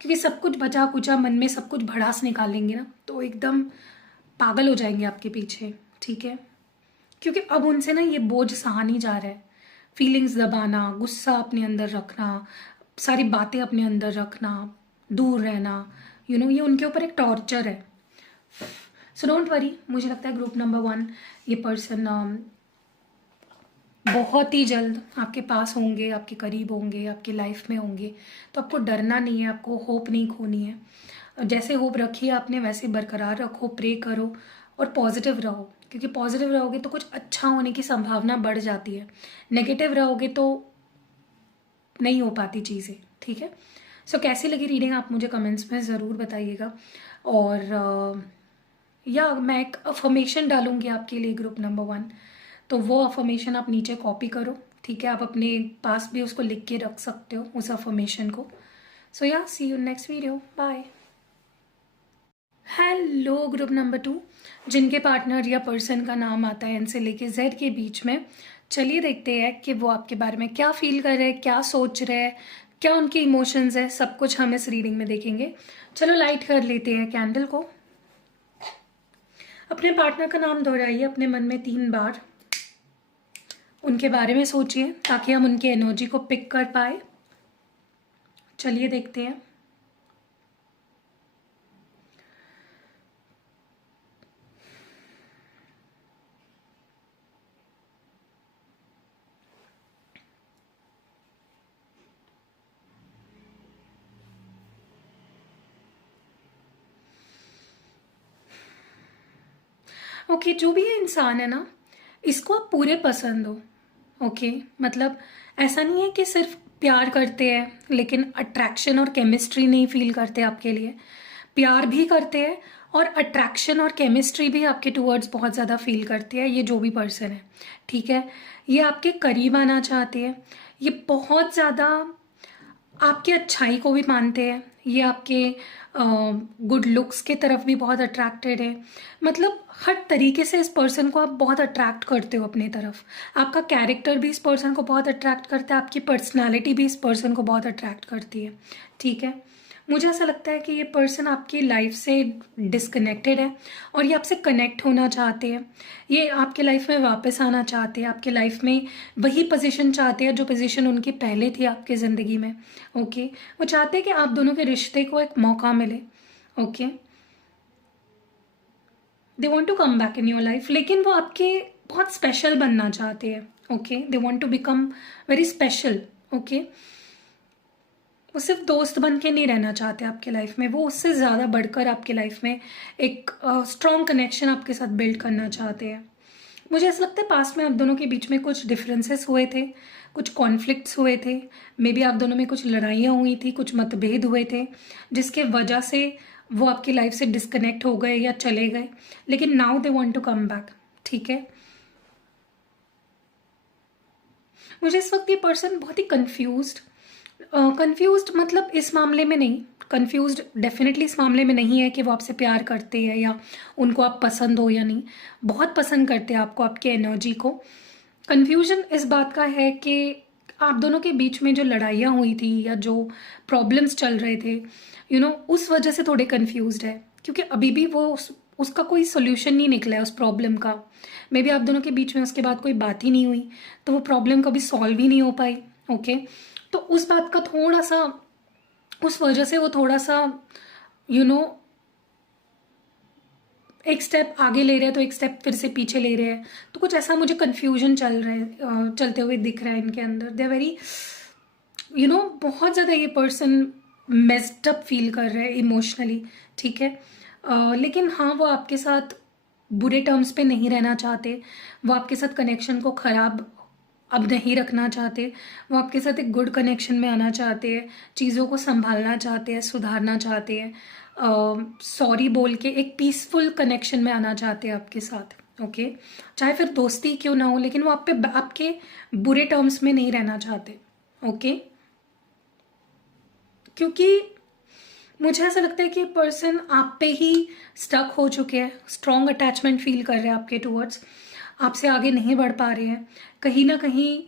क्योंकि सब कुछ बचा कुचा मन में सब कुछ भड़ास निकालेंगे ना, तो एकदम पागल हो जाएंगे आपके पीछे। ठीक है, क्योंकि अब उनसे ना ये बोझ सहा नहीं जा रहा है, फीलिंग्स दबाना, गुस्सा अपने अंदर रखना, सारी बातें अपने अंदर रखना, दूर रहना, ये उनके ऊपर एक टॉर्चर है। सो डोंट वरी, मुझे लगता है ग्रुप नंबर 1 ये पर्सन बहुत ही जल्द आपके पास होंगे, आपके करीब होंगे, आपकी लाइफ में होंगे, तो आपको डरना नहीं है, आपको होप नहीं खोनी है। जैसे होप रखी है आपने वैसे बरकरार रखो, प्रे करो और पॉजिटिव रहो, क्योंकि पॉजिटिव रहोगे तो कुछ अच्छा होने की संभावना बढ़ जाती है, नेगेटिव रहोगे तो नहीं हो पाती चीज़ें। ठीक है, सो कैसी लगी रीडिंग आप मुझे कमेंट्स में ज़रूर बताइएगा, और या मैं एक अफर्मेशन डालूंगी आपके लिए ग्रुप नंबर 1, तो वो अफर्मेशन आप नीचे कॉपी करो। ठीक है, आप अपने पास भी उसको लिख के रख सकते हो उस अफर्मेशन को। So yeah see you next video, bye. Hello group number 2, जिनके पार्टनर या पर्सन का नाम आता है एन से लेके जेड के बीच में, चलिए देखते हैं कि वो आपके बारे में क्या फील कर रहे हैं, क्या सोच रहे हैं, क्या उनके इमोशंस है, सब कुछ हम इस रीडिंग में देखेंगे। चलो लाइट कर लेते हैं कैंडल को। अपने पार्टनर का नाम दोहराइए अपने मन में 3 बार, उनके बारे में सोचिए ताकि हम उनकी एनर्जी को पिक कर पाए। चलिए देखते हैं। ओके, जो भी ये इंसान है ना, इसको आप पूरे पसंद हो। ओके, मतलब ऐसा नहीं है कि सिर्फ प्यार करते हैं लेकिन अट्रैक्शन और केमिस्ट्री नहीं फील करते आपके लिए, प्यार भी करते हैं और अट्रैक्शन और केमिस्ट्री भी आपके टूवर्ड्स बहुत ज़्यादा फील करते हैं ये जो भी पर्सन है। ठीक है, ये आपके करीब आना चाहते हैं, ये बहुत ज़्यादा आपकी अच्छाई को भी मानते हैं, ये आपके गुड लुक्स के तरफ भी बहुत अट्रैक्टेड है, मतलब हर तरीके से इस पर्सन को आप बहुत अट्रैक्ट करते हो अपनी तरफ। आपका कैरेक्टर भी इस पर्सन को बहुत अट्रैक्ट करता है, आपकी पर्सनालिटी भी इस पर्सन को बहुत अट्रैक्ट करती है। ठीक है, मुझे ऐसा लगता है कि ये पर्सन आपकी लाइफ से डिस्कनेक्टेड है और ये आपसे कनेक्ट होना चाहते हैं, ये आपके लाइफ में वापस आना चाहते हैं, आपके लाइफ में वही पोजीशन चाहते हैं जो पोजीशन उनकी पहले थी आपकी ज़िंदगी में। ओके, वो चाहते हैं कि आप दोनों के रिश्ते को एक मौका मिले। Okay, they want to come back in your life, लेकिन वो आपके बहुत स्पेशल बनना चाहते हैं। Okay, they want to become very special. Okay, वो सिर्फ दोस्त बन के नहीं रहना चाहते आपके लाइफ में, वो उससे ज़्यादा बढ़कर आपके लाइफ में एक स्ट्रॉन्ग कनेक्शन आपके साथ बिल्ड करना चाहते हैं। मुझे ऐसा लगता है पास्ट में आप दोनों के बीच में कुछ डिफरेंसेस हुए थे, कुछ कॉन्फ्लिक्ट्स हुए थे, मे बी आप दोनों में कुछ लड़ाइयाँ हुई थी, कुछ मतभेद हुए थे, जिसके वजह से वो आपकी लाइफ से डिस्कनेक्ट हो गए या चले गए, लेकिन now they want to come back. ठीक है, मुझे इस वक्त ये पर्सन बहुत ही कंफ्यूज्ड मतलब इस मामले में नहीं, कंफ्यूज्ड डेफिनेटली इस मामले में नहीं है कि वो आपसे प्यार करते हैं या उनको आप पसंद हो या नहीं, बहुत पसंद करते हैं आपको, आपकी एनर्जी को। कंफ्यूजन इस बात का है कि आप दोनों के बीच में जो लड़ाइयाँ हुई थी या जो प्रॉब्लम्स चल रहे थे, उस वजह से थोड़े कंफ्यूज्ड है, क्योंकि अभी भी वो उसका कोई सोल्यूशन नहीं निकला है उस प्रॉब्लम का। मे बी आप दोनों के बीच में उसके बाद कोई बात ही नहीं हुई, तो वो प्रॉब्लम कभी सॉल्व ही नहीं हो पाई। ओके, तो उस बात का थोड़ा सा, उस वजह से वो थोड़ा सा यू नो एक स्टेप आगे ले रहे हैं तो एक स्टेप फिर से पीछे ले रहे हैं, तो कुछ ऐसा मुझे कंफ्यूजन चल रहा है, चलते हुए दिख रहा है इनके अंदर। दे आर वेरी बहुत ज़्यादा ये पर्सन मेस्ड अप फील कर रहे हैं इमोशनली। ठीक है, लेकिन हाँ, वो आपके साथ बुरे टर्म्स पे नहीं रहना चाहते, वो आपके साथ कनेक्शन को ख़राब अब नहीं रखना चाहते, वो आपके साथ एक गुड कनेक्शन में आना चाहते हैं, चीज़ों को संभालना चाहते हैं, सुधारना चाहते हैं, सॉरी बोल के एक पीसफुल कनेक्शन में आना चाहते हैं आपके साथ। ओके, चाहे फिर दोस्ती क्यों ना हो, लेकिन वो आपके बुरे टर्म्स में नहीं रहना चाहते। ओके, क्योंकि मुझे ऐसा लगता है कि पर्सन आप पे ही स्टक हो चुके हैं, स्ट्रॉन्ग अटैचमेंट फील कर रहे हैं आपके टूवर्ड्स, आपसे आगे नहीं बढ़ पा रहे हैं। कहीं ना कहीं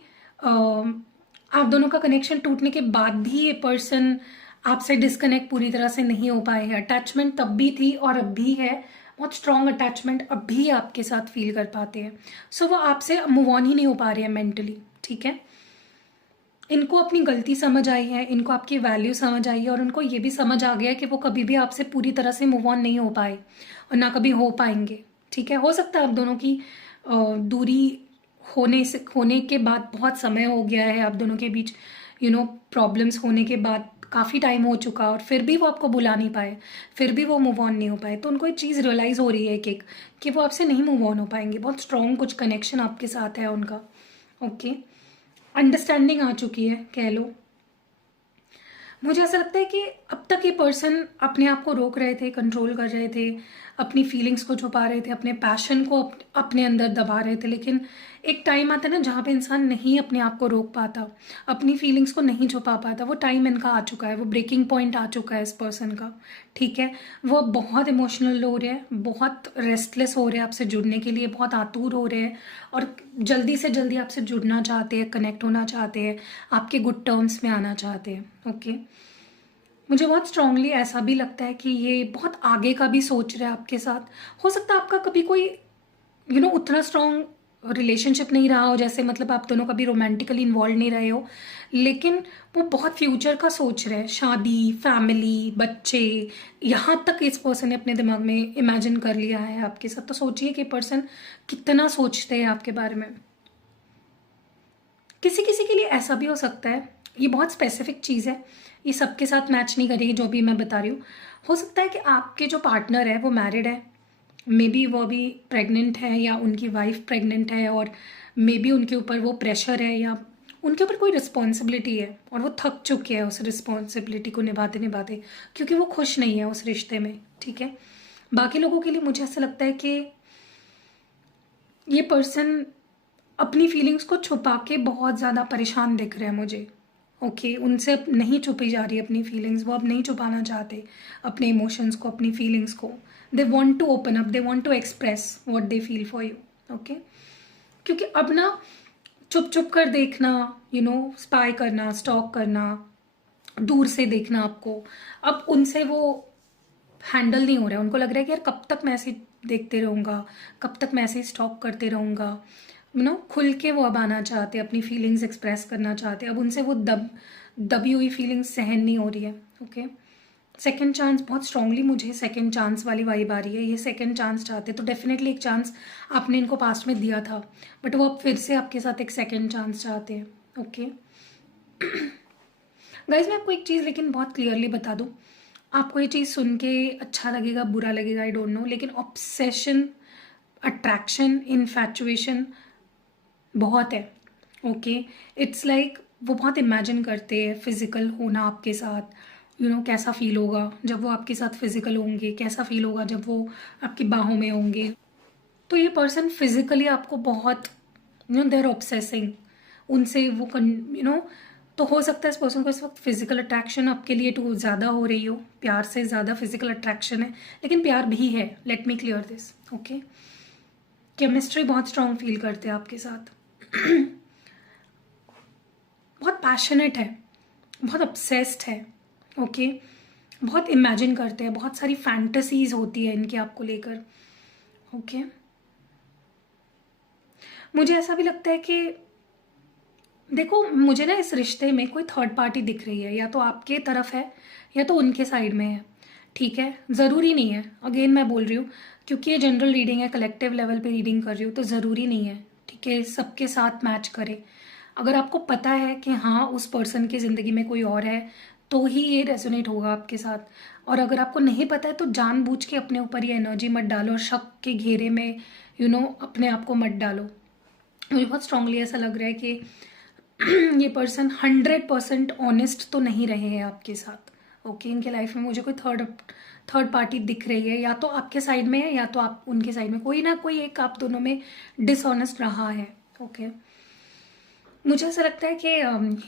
आप दोनों का कनेक्शन टूटने के बाद भी ये पर्सन आपसे डिस्कनेक्ट पूरी तरह से नहीं हो पाए हैं। अटैचमेंट तब भी थी और अब भी है, बहुत स्ट्रॉन्ग अटैचमेंट अब भी आपके साथ फील कर पाते हैं। सो वो आपसे मूव ऑन ही नहीं हो पा रहे हैं मेंटली। ठीक है, इनको अपनी गलती समझ आई है, इनको आपकी वैल्यू समझ आई है, और उनको ये भी समझ आ गया कि वो कभी भी आपसे पूरी तरह से मूव ऑन नहीं हो पाए और ना कभी हो पाएंगे। ठीक है, हो सकता है आप दोनों की दूरी होने के बाद बहुत समय हो गया है, आप दोनों के बीच प्रॉब्लम्स होने के बाद काफ़ी टाइम हो चुका, और फिर भी वो आपको बुला नहीं पाए, फिर भी वो मूव ऑन नहीं हो पाए। तो उनको एक चीज़ रियलाइज़ हो रही है कि वो आपसे नहीं मूव ऑन हो पाएंगे, बहुत स्ट्रॉन्ग कुछ कनेक्शन आपके साथ है उनका। ओके, अंडरस्टैंडिंग आ चुकी है कह लो। मुझे ऐसा लगता है कि अब तक ये पर्सन अपने आप को रोक रहे थे, कंट्रोल कर रहे थे, अपनी फीलिंग्स को छुपा रहे थे, अपने पैशन को अपने अंदर दबा रहे थे, लेकिन एक टाइम आता है ना जहाँ पे इंसान नहीं अपने आप को रोक पाता, अपनी फीलिंग्स को नहीं छुपा पाता, वो टाइम इनका आ चुका है, वो ब्रेकिंग पॉइंट आ चुका है इस पर्सन का। ठीक है, वो बहुत इमोशनल हो रहे हैं, बहुत रेस्टलेस हो रहे हैं आपसे जुड़ने के लिए, बहुत आतुर हो रहे हैं, और जल्दी से जल्दी आपसे जुड़ना चाहते हैं, कनेक्ट होना चाहते हैं, आपके गुड टर्म्स में आना चाहते हैं। ओके, मुझे बहुत स्ट्रांगली ऐसा भी लगता है कि ये बहुत आगे का भी सोच रहे हैं आपके साथ। हो सकता है आपका कभी कोई उतना स्ट्रांग रिलेशनशिप नहीं रहा हो, जैसे मतलब आप दोनों कभी रोमांटिकली इन्वॉल्व नहीं रहे हो, लेकिन वो बहुत फ्यूचर का सोच रहे हैं, शादी, फैमिली, बच्चे, यहाँ तक इस पर्सन ने अपने दिमाग में इमेजिन कर लिया है आपके साथ। तो सोचिए कि पर्सन कितना सोचते हैं आपके बारे में। किसी किसी के लिए ऐसा भी हो सकता है, ये बहुत स्पेसिफिक चीज़ है, ये सबके साथ मैच नहीं करेगी जो भी मैं बता रही हूँ। हो सकता है कि आपके जो पार्टनर है वो मैरिड है, मे बी वो अभी प्रेग्नेंट है या उनकी वाइफ प्रेग्नेंट है, और मे बी उनके ऊपर वो प्रेशर है या उनके ऊपर कोई रिस्पॉन्सिबिलिटी है और वो थक चुके हैं उस रिस्पॉन्सिबिलिटी को निभाते निभाते, क्योंकि वो खुश नहीं है उस रिश्ते में। ठीक है, बाकी लोगों के लिए मुझे ऐसा लगता है कि ये पर्सन अपनी फीलिंग्स को छुपा के बहुत ज़्यादा परेशान दिख रहे हैं मुझे। ओके, उनसे अब नहीं छुपी जा रही अपनी फीलिंग्स, वो अब नहीं छुपाना चाहते अपने इमोशंस को, अपनी फीलिंग्स को। They want to open up, they want to express what they feel for you. Okay, क्योंकि अब ना चुप चुप कर देखना, स्पाई करना, स्टॉक करना, दूर से देखना आपको, अब उनसे वो हैंडल नहीं हो रहा है। उनको लग रहा है कि यार कब तक मैं ऐसे देखते रहूँगा, कब तक मैं ऐसे स्टॉक करते रहूँगा। खुल के वो अब आना चाहते, अपनी फीलिंग्स एक्सप्रेस करना चाहते, अब उनसे वो दबी हुई फीलिंग्स सहन नहीं हो रही है। ओके, सेकंड चांस, बहुत स्ट्रांगली मुझे सेकंड चांस वाली वाइब आ रही है। ये सेकंड चांस चाहते, तो डेफिनेटली एक चांस आपने इनको पास्ट में दिया था, बट वो अब फिर से आपके साथ एक सेकंड चांस चाहते हैं। ओके गाइज, मैं आपको एक चीज़ लेकिन बहुत क्लियरली बता दूँ, आपको ये चीज़ सुन के अच्छा लगेगा, बुरा लगेगा, आई डोंट नो, लेकिन ऑब्सेशन अट्रैक्शन, इन्फैचुएशन बहुत है। ओके, इट्स लाइक वो बहुत इमेजिन करते हैं फिजिकल होना आपके साथ। कैसा फील होगा जब वो आपके साथ फिजिकल होंगे, कैसा फील होगा जब वो आपकी बाहों में होंगे। तो ये पर्सन फिजिकली आपको बहुत दे आर ऑब्सेसिंग उनसे, वो तो हो सकता है इस पर्सन को इस वक्त फिजिकल अट्रैक्शन आपके लिए तो ज़्यादा हो रही हो, प्यार से ज़्यादा फिजिकल अट्रैक्शन है, लेकिन प्यार भी है। Let me clear this. Okay, chemistry बहुत स्ट्रांग फील करते हैं आपके साथ। बहुत पैशनेट है, बहुत obsessed है। ओके, बहुत इमेजिन करते हैं, बहुत सारी फैंटेसीज होती है इनकी आपको लेकर। ओके, मुझे ऐसा भी लगता है कि देखो, मुझे ना इस रिश्ते में कोई थर्ड पार्टी दिख रही है, या तो आपके तरफ है या तो उनके साइड में है। ठीक है, ज़रूरी नहीं है, अगेन मैं बोल रही हूँ, क्योंकि ये जनरल रीडिंग है, कलेक्टिव लेवल पे रीडिंग कर रही हूँ, तो ज़रूरी नहीं है ठीक है सबके साथ मैच करे। अगर आपको पता है कि हाँ उस पर्सन की ज़िंदगी में कोई और है, तो ही ये रेजोनेट होगा आपके साथ। और अगर आपको नहीं पता है तो जानबूझ के अपने ऊपर ये एनर्जी मत डालो और शक के घेरे में अपने आप को मत डालो। मुझे बहुत स्ट्रांगली ऐसा लग रहा है कि ये पर्सन 100% ऑनेस्ट तो नहीं रहे हैं आपके साथ। ओके, इनके लाइफ में मुझे कोई थर्ड पार्टी दिख रही है, या तो आपके साइड में है या तो आप उनके साइड में, कोई ना कोई एक आप दोनों में डिसऑनेस्ट रहा है। ओके, मुझे ऐसा लगता है कि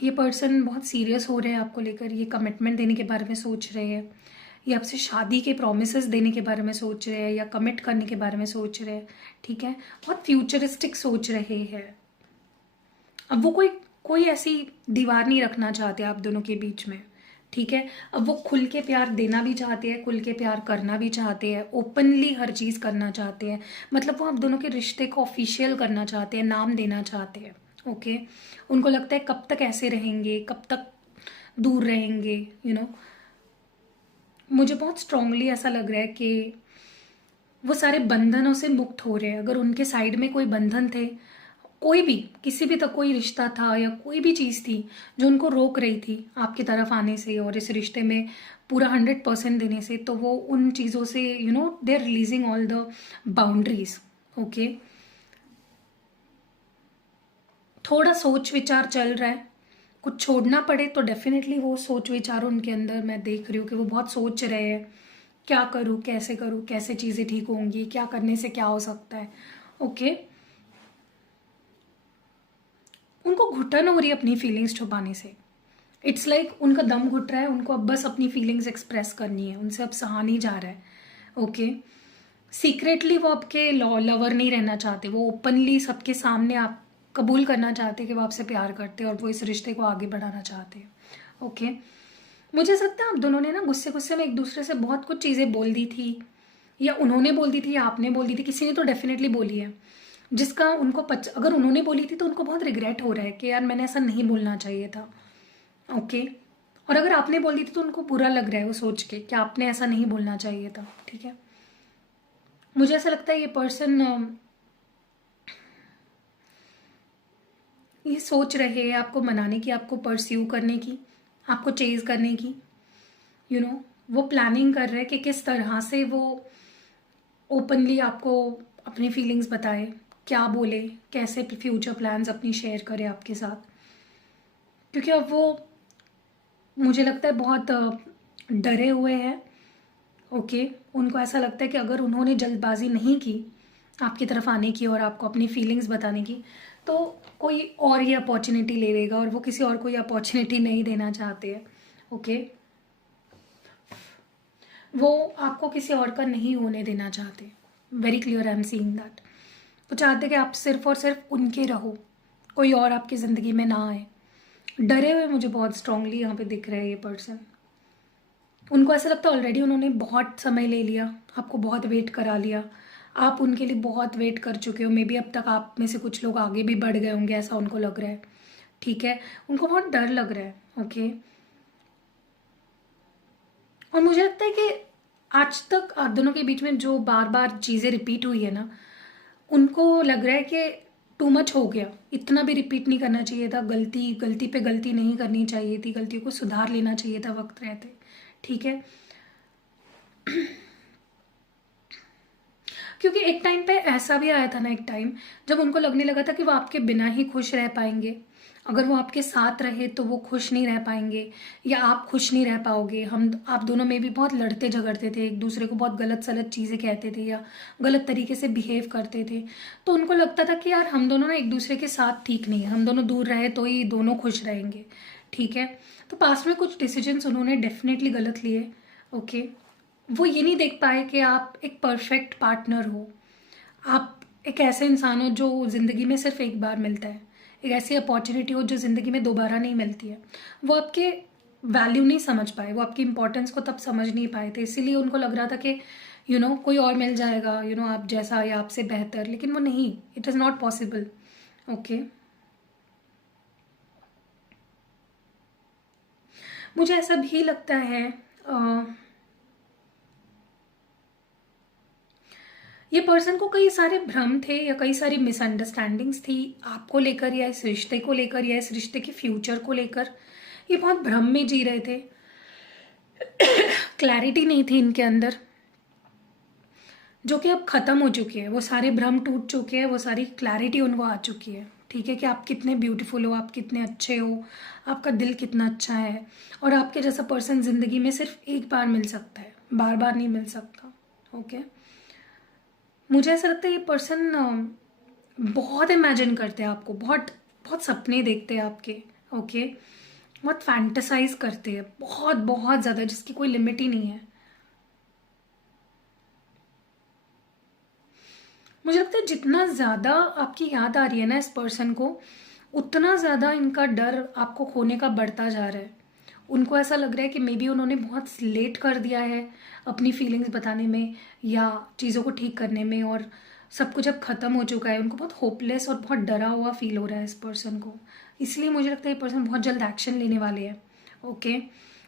ये पर्सन बहुत सीरियस हो रहे हैं आपको लेकर, ये कमिटमेंट देने के बारे में सोच रहे हैं, ये आपसे शादी के प्रोमिसेस देने के बारे में सोच रहे हैं, या कमिट करने के बारे में सोच रहे हैं। ठीक है, बहुत फ्यूचरिस्टिक सोच रहे हैं। अब वो कोई कोई ऐसी दीवार नहीं रखना चाहते आप दोनों के बीच में। ठीक है, अब वो खुल के प्यार देना भी चाहते हैं, खुल के प्यार करना भी चाहते हैं, ओपनली हर चीज़ करना चाहते हैं। मतलब वो आप दोनों के रिश्ते को ऑफिशियल करना चाहते हैं, नाम देना चाहते हैं। ओके, उनको लगता है कब तक ऐसे रहेंगे, कब तक दूर रहेंगे। मुझे बहुत स्ट्रांगली ऐसा लग रहा है कि वो सारे बंधनों से मुक्त हो रहे हैं। अगर उनके साइड में कोई बंधन थे, कोई भी किसी भी तक कोई रिश्ता था या कोई भी चीज़ थी जो उनको रोक रही थी आपकी तरफ आने से और इस रिश्ते में पूरा 100% देने से, तो वो उन चीज़ों से they are releasing all the boundaries. Okay, थोड़ा सोच विचार चल रहा है, कुछ छोड़ना पड़े तो डेफिनेटली वो सोच विचार उनके अंदर मैं देख रही हूँ कि वो बहुत सोच रहे हैं, क्या करूँ, कैसे चीज़ें ठीक होंगी, क्या करने से क्या हो सकता है। ओके, उनको घुटन हो रही है अपनी फीलिंग्स छुपाने से। इट्स लाइक उनका दम घुट रहा है, उनको अब बस अपनी फीलिंग्स एक्सप्रेस करनी है, उनसे अब सहा नहीं जा रहा है। ओके, सीक्रेटली वो आपके लवर नहीं रहना चाहते, वो ओपनली सबके सामने आप कबूल करना चाहते कि वो आपसे प्यार करते हैं और वो इस रिश्ते को आगे बढ़ाना चाहते हैं। ओके, मुझे ऐसा लगता है आप दोनों ने ना गुस्से गुस्से में एक दूसरे से बहुत कुछ चीज़ें बोल दी थी, या उन्होंने बोल दी थी या आपने बोल दी थी, किसी ने तो डेफिनेटली बोली है, जिसका उनको अगर उन्होंने बोली थी तो उनको बहुत रिग्रेट हो रहा है कि यार मैंने ऐसा नहीं बोलना चाहिए था। ओके, और अगर आपने बोल दी थी तो उनको बुरा लग रहा है वो सोच के कि आपने ऐसा नहीं बोलना चाहिए था। ठीक है, मुझे ऐसा लगता है ये पर्सन ये सोच रहे हैं आपको मनाने की, आपको परस्यू करने की, आपको चेज करने की। वो प्लानिंग कर रहे हैं कि किस तरह से वो ओपनली आपको अपनी फीलिंग्स बताए, क्या बोले, कैसे फ्यूचर प्लान्स अपनी शेयर करे आपके साथ। क्योंकि अब वो मुझे लगता है बहुत डरे हुए हैं। ओके, उनको ऐसा लगता है कि अगर उन्होंने जल्दबाजी नहीं की आपकी तरफ आने की और आपको अपनी फीलिंग्स बताने की, तो कोई और ही अपॉर्चुनिटी ले लेगा, और वो किसी और को ये अपॉर्चुनिटी नहीं देना चाहते हैं। ओके, वो आपको किसी और का नहीं होने देना चाहते। Very clear, I am seeing that. वो चाहते कि आप सिर्फ और सिर्फ उनके रहो, कोई और आपकी ज़िंदगी में ना आए। डरे हुए मुझे बहुत स्ट्रांगली यहाँ पे दिख रहा है ये पर्सन। उनको ऐसा लगता है ऑलरेडी उन्होंने बहुत समय ले लिया, आपको बहुत वेट करा लिया, आप उनके लिए बहुत वेट कर चुके हो। मे बी अब तक आप में से कुछ लोग आगे भी बढ़ गए होंगे, ऐसा उनको लग रहा है। ठीक है, उनको बहुत डर लग रहा है। ओके, और मुझे लगता है कि आज तक आप दोनों के बीच में जो बार बार चीज़ें रिपीट हुई है ना, उनको लग रहा है कि टू मच हो गया, इतना भी रिपीट नहीं करना चाहिए था, गलती पे गलती नहीं करनी चाहिए थी, गलतियों को सुधार लेना चाहिए था वक्त रहते। ठीक है, क्योंकि एक टाइम पे ऐसा भी आया था ना, एक टाइम जब उनको लगने लगा था कि वो आपके बिना ही खुश रह पाएंगे, अगर वो आपके साथ रहे तो वो खुश नहीं रह पाएंगे, या आप खुश नहीं रह पाओगे। आप दोनों में भी बहुत लड़ते झगड़ते थे, एक दूसरे को बहुत गलत सलत चीज़ें कहते थे या गलत तरीके से बिहेव करते थे। तो उनको लगता था कि यार हम दोनों ना एक दूसरे के साथ ठीक नहीं है, हम दोनों दूर रहे तो ही दोनों खुश रहेंगे, ठीक है। तो पास्ट में कुछ डिसीजंस उन्होंने डेफिनेटली गलत लिए, ओके। वो ये नहीं देख पाए कि आप एक परफेक्ट पार्टनर हो, आप एक ऐसे इंसान हो जो ज़िंदगी में सिर्फ एक बार मिलता है, एक ऐसी अपॉर्चुनिटी हो जो ज़िंदगी में दोबारा नहीं मिलती है। वो आपके वैल्यू नहीं समझ पाए, वो आपकी इंपॉर्टेंस को तब समझ नहीं पाए थे, इसीलिए उनको लग रहा था कि कोई और मिल जाएगा, आप जैसा या आपसे बेहतर, लेकिन वो नहीं, it is not possible, okay. मुझे ऐसा भी लगता है ये पर्सन को कई सारे भ्रम थे या कई सारी मिसअंडरस्टैंडिंग्स थी आपको लेकर या इस रिश्ते को लेकर या इस रिश्ते के फ्यूचर को लेकर। ये बहुत भ्रम में जी रहे थे, क्लैरिटी नहीं थी इनके अंदर, जो कि अब खत्म हो चुकी है। वो सारे भ्रम टूट चुके हैं, वो सारी क्लैरिटी उनको आ चुकी है, ठीक है, कि आप कितने ब्यूटीफुल हो, आप कितने अच्छे हो, आपका दिल कितना अच्छा है, और आपके जैसा पर्सन ज़िंदगी में सिर्फ एक बार मिल सकता है, बार बार नहीं मिल सकता, ओके। मुझे ऐसा लगता है ये पर्सन बहुत इमेजिन करते हैं आपको, बहुत बहुत सपने देखते हैं आपके, ओके। बहुत फैंटेसाइज करते हैं, बहुत बहुत ज़्यादा, जिसकी कोई लिमिट ही नहीं है। मुझे लगता है जितना ज़्यादा आपकी याद आ रही है ना इस पर्सन को, उतना ज़्यादा इनका डर आपको खोने का बढ़ता जा रहा है। उनको ऐसा लग रहा है कि मे बी उन्होंने बहुत लेट कर दिया है अपनी फीलिंग्स बताने में या चीज़ों को ठीक करने में, और सब कुछ अब ख़त्म हो चुका है। उनको बहुत होपलेस और बहुत डरा हुआ फील हो रहा है इस पर्सन को, इसलिए मुझे लगता है ये पर्सन बहुत जल्द एक्शन लेने वाले हैं, ओके।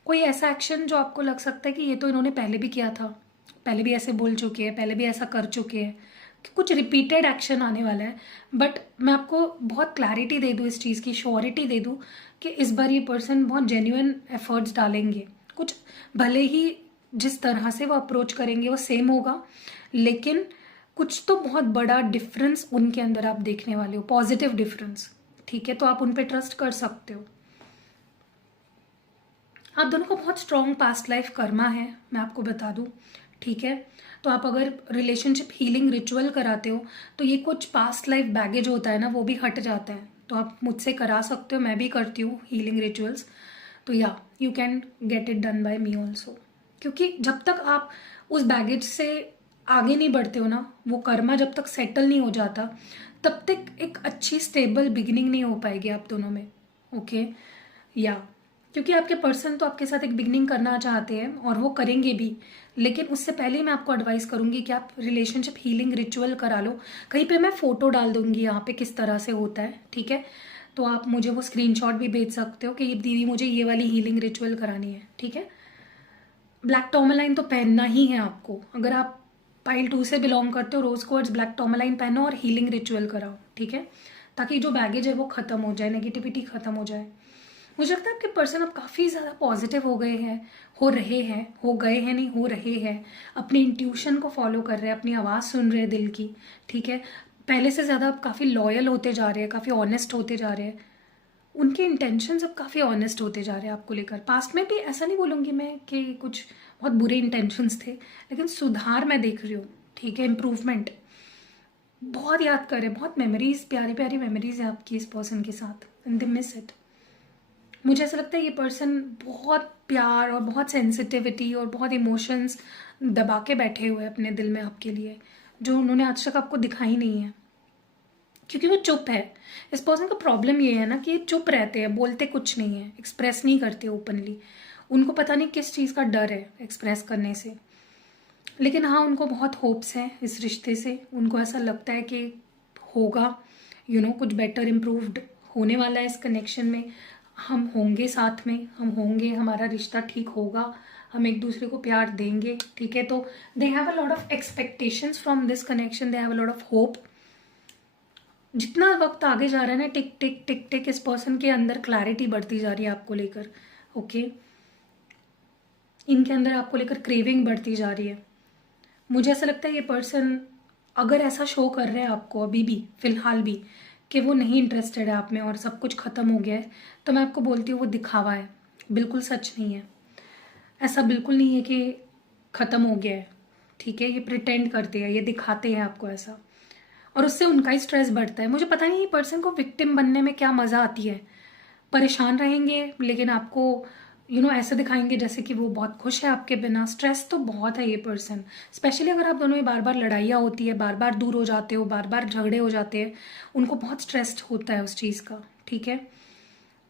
कोई ऐसा एक्शन जो आपको लग सकता है कि ये तो इन्होंने पहले भी किया था, पहले भी ऐसे बोल चुके हैं, पहले भी ऐसा कर चुके हैं, कि कुछ रिपीटेड एक्शन आने वाला है। बट मैं आपको बहुत क्लैरिटी दे दूँ इस चीज़ की, श्योरिटी दे दूँ कि इस बार ये पर्सन बहुत जेन्युइन एफर्ट्स डालेंगे। कुछ भले ही जिस तरह से वो अप्रोच करेंगे वो सेम होगा, लेकिन कुछ तो बहुत बड़ा डिफरेंस उनके अंदर आप देखने वाले हो, पॉजिटिव डिफरेंस, ठीक है। तो आप उन पर ट्रस्ट कर सकते हो। आप दोनों का बहुत स्ट्रॉन्ग पास्ट लाइफ कर्मा है, मैं आपको बता दूं, ठीक है। तो आप अगर रिलेशनशिप हीलिंग रिचुअल कराते हो तो ये कुछ पास्ट लाइफ बैगेज होता है ना, वो भी हट जाता है। तो आप मुझसे करा सकते हो, मैं भी करती हूँ हीलिंग रिचुअल्स। तो या you can get it done by me also, क्योंकि जब तक आप उस बैगेज से आगे नहीं बढ़ते हो ना, वो कर्मा जब तक सेटल नहीं हो जाता, तब तक एक अच्छी स्टेबल बिगिनिंग नहीं हो पाएगी आप दोनों में, ओके। या क्योंकि आपके पर्सन तो आपके साथ एक बिगनिंग करना चाहते हैं और वो करेंगे भी, लेकिन उससे पहले ही मैं आपको एडवाइस करूंगी कि आप रिलेशनशिप हीलिंग रिचुअल करा लो। कहीं पे मैं फोटो डाल दूंगी यहाँ पे किस तरह से होता है, ठीक है। तो आप मुझे वो स्क्रीनशॉट भी भेज सकते हो कि ये दीदी मुझे ये वाली हीलिंग रिचुअल करानी है, ठीक है। ब्लैक टॉर्मलाइन तो पहनना ही है आपको, अगर आप पाइल 2 से बिलोंग करते हो, रोज क्वार्ट्ज ब्लैक टॉर्मलाइन पहनो और हीलिंग रिचुअल कराओ, ठीक है, ताकि जो बैगेज है वो खत्म हो जाए, नेगेटिविटी खत्म हो जाए। मुझे लगता है आपके पर्सन अब काफ़ी ज़्यादा पॉजिटिव हो गए हैं, हो गए हैं नहीं, हो रहे हैं। अपनी इंट्यूशन को फॉलो कर रहे हैं, अपनी आवाज़ सुन रहे हैं दिल की, ठीक है। पहले से ज़्यादा अब काफ़ी लॉयल होते जा रहे हैं, काफ़ी ऑनेस्ट होते जा रहे हैं। उनके इंटेंशंस अब काफ़ी ऑनेस्ट होते जा रहे हैं आपको लेकर। पास्ट में भी ऐसा नहीं बोलूँगी मैं कि कुछ बहुत बुरे इंटेंशंस थे, लेकिन सुधार मैं देख रही हूँ, ठीक है, इम्प्रूवमेंट। बहुत याद कर रहे हैं, बहुत मेमोरीज, प्यारी प्यारी मेमोरीज है आपकी इस पर्सन के साथ, एंड दे मिस इट। मुझे ऐसा लगता है ये पर्सन बहुत प्यार और बहुत सेंसिटिविटी और बहुत इमोशंस दबा के बैठे हुए हैं अपने दिल में आपके लिए, जो उन्होंने आज तक आपको दिखाई नहीं है, क्योंकि वो चुप है। इस पर्सन का प्रॉब्लम ये है ना कि ये चुप रहते हैं, बोलते कुछ नहीं है, एक्सप्रेस नहीं करते ओपनली। उनको पता नहीं किस चीज़ का डर है एक्सप्रेस करने से, लेकिन हाँ उनको बहुत होप्स है इस रिश्ते से। उनको ऐसा लगता है कि होगा, कुछ बेटर इम्प्रूव्ड होने वाला है इस कनेक्शन में। हम होंगे साथ में, हम होंगे, हमारा रिश्ता ठीक होगा, हम एक दूसरे को प्यार देंगे, ठीक है। तो they have a lot of expectations from this connection, they have a lot of hope. जितना वक्त आगे जा रहा है ना, टिक टिक टिक टिक, इस पर्सन के अंदर क्लैरिटी बढ़ती जा रही है आपको लेकर, ओके। इनके अंदर आपको लेकर क्रेविंग बढ़ती जा रही है। मुझे ऐसा लगता है ये पर्सन अगर ऐसा शो कर रहे हैं आपको अभी भी फ़िलहाल भी कि वो नहीं इंटरेस्टेड है आप में और सब कुछ ख़त्म हो गया है, तो मैं आपको बोलती हूँ वो दिखावा है, बिल्कुल सच नहीं है। ऐसा बिल्कुल नहीं है कि ख़त्म हो गया है, ठीक है? ये प्रिटेंड करते हैं, ये दिखाते हैं आपको ऐसा, और उससे उनका ही स्ट्रेस बढ़ता है। मुझे पता नहीं ये पर्सन को विक्टिम बनने में क्या मज़ा आती है। परेशान रहेंगे लेकिन आपको ऐसे दिखाएंगे जैसे कि वो बहुत खुश है आपके बिना। स्ट्रेस तो बहुत है ये पर्सन, स्पेशली अगर आप दोनों में बार बार लड़ाइयाँ होती है, बार बार दूर हो जाते हो, बार बार झगड़े हो जाते हैं, उनको बहुत स्ट्रेस्ड होता है उस चीज़ का, ठीक है?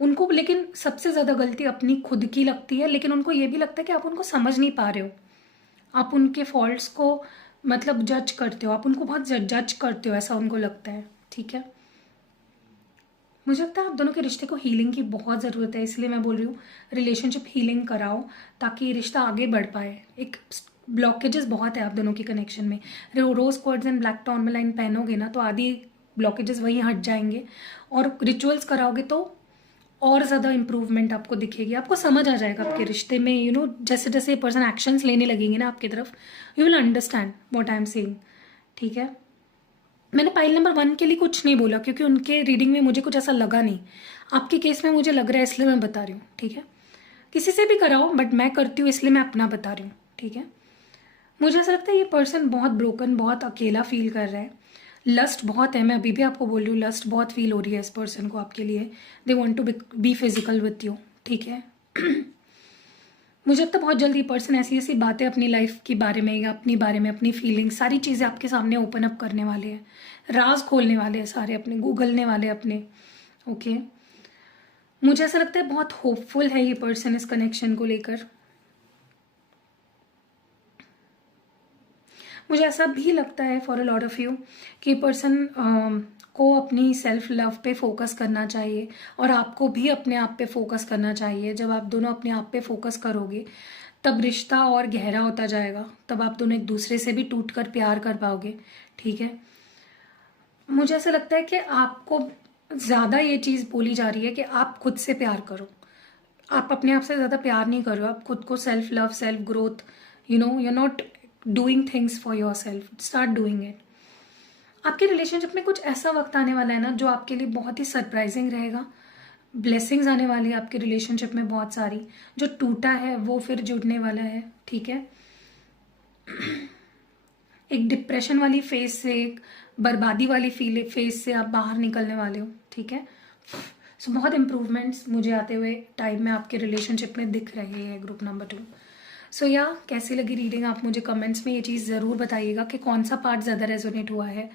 उनको लेकिन सबसे ज़्यादा गलती अपनी खुद की लगती है, लेकिन उनको ये भी लगता है कि आप उनको समझ नहीं पा रहे हो, आप उनके फॉल्ट्स को मतलब जज करते हो, आप उनको बहुत जज करते हो, ऐसा उनको लगता है, ठीक है? मुझे लगता है आप दोनों के रिश्ते को हीलिंग की बहुत ज़रूरत है, इसलिए मैं बोल रही हूँ रिलेशनशिप हीलिंग कराओ ताकि ये रिश्ता आगे बढ़ पाए। एक ब्लॉकेजेस बहुत है आप दोनों के कनेक्शन में। रोज क्वार्ट्ज एंड ब्लैक टॉर्मेलाइन पहनोगे ना तो आधी ब्लॉकेजेस वहीं हट जाएंगे, और रिचुअल्स कराओगे तो और ज़्यादा इंप्रूवमेंट आपको दिखेगी। आपको समझ आ जाएगा आपके रिश्ते में, जैसे जैसे पर्सन एक्शंस लेने लगेंगे ना आपकी तरफ, you will understand what I am saying, ठीक है? मैंने पाइल नंबर 1 के लिए कुछ नहीं बोला क्योंकि उनके रीडिंग में मुझे कुछ ऐसा लगा नहीं। आपके केस में मुझे लग रहा है इसलिए मैं बता रही हूँ, ठीक है? किसी से भी कराओ बट मैं करती हूँ इसलिए मैं अपना बता रही हूँ, ठीक है? मुझे ऐसा लगता है ये पर्सन बहुत ब्रोकन, बहुत अकेला फील कर रहा है। लस्ट बहुत है, मैं अभी भी आपको बोल रही हूँ, लस्ट बहुत फील हो रही है इस पर्सन को आपके लिए। They want to be physical with you, ठीक है? मुझे लगता है बहुत जल्दी पर्सन ऐसी ऐसी बातें अपनी लाइफ के बारे में या अपनी बारे में, अपनी फीलिंग्स, सारी चीज़ें आपके सामने ओपन अप करने वाले हैं, राज खोलने वाले हैं सारे अपने, गूगलने वाले अपने, ओके? मुझे ऐसा लगता है बहुत होपफुल है ये पर्सन इस कनेक्शन को लेकर। मुझे ऐसा भी लगता है for a lot of you कि पर्सन को अपनी सेल्फ लव पे फोकस करना चाहिए और आपको भी अपने आप पे फोकस करना चाहिए। जब आप दोनों अपने आप पे फोकस करोगे तब रिश्ता और गहरा होता जाएगा, तब आप दोनों एक दूसरे से भी टूट कर प्यार कर पाओगे, ठीक है? मुझे ऐसा लगता है कि आपको ज़्यादा ये चीज़ बोली जा रही है कि आप खुद से प्यार करो। आप अपने आप से ज़्यादा प्यार नहीं कर रहे हो, आप खुद को self love, self growth, you are not doing things for yourself, start doing it. आपके रिलेशनशिप में कुछ ऐसा वक्त आने वाला है ना जो आपके लिए बहुत ही सरप्राइजिंग रहेगा। ब्लेसिंग्स आने वाली है आपके रिलेशनशिप में बहुत सारी। जो टूटा है वो फिर जुड़ने वाला है, ठीक है? एक डिप्रेशन वाली फेज से, एक बर्बादी वाली फेज से आप बाहर निकलने वाले हो, ठीक है? सो बहुत इंप्रूवमेंट्स मुझे आते हुए टाइम में आपके रिलेशनशिप में दिख रहे हैं ग्रुप नंबर 2। सो या कैसी लगी रीडिंग आप मुझे कमेंट्स में ये चीज़ ज़रूर बताइएगा कि कौन सा पार्ट ज़्यादा रेजोनेट हुआ है।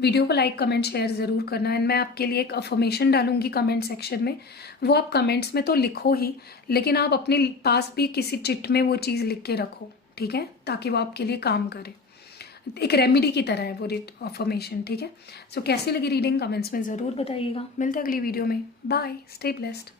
वीडियो को लाइक, कमेंट, शेयर ज़रूर करना। एंड मैं आपके लिए एक अफर्मेशन डालूंगी कमेंट सेक्शन में, वो आप कमेंट्स में तो लिखो ही, लेकिन आप अपने पास भी किसी चिट में वो चीज़ लिख के रखो, ठीक है? ताकि वो आपके लिए काम करे, एक रेमेडी की तरह है वो अफर्मेशन, ठीक है? सो कैसी लगी रीडिंग कमेंट्स में ज़रूर बताइएगा। मिलते हैं अगली वीडियो में, bye, stay blessed.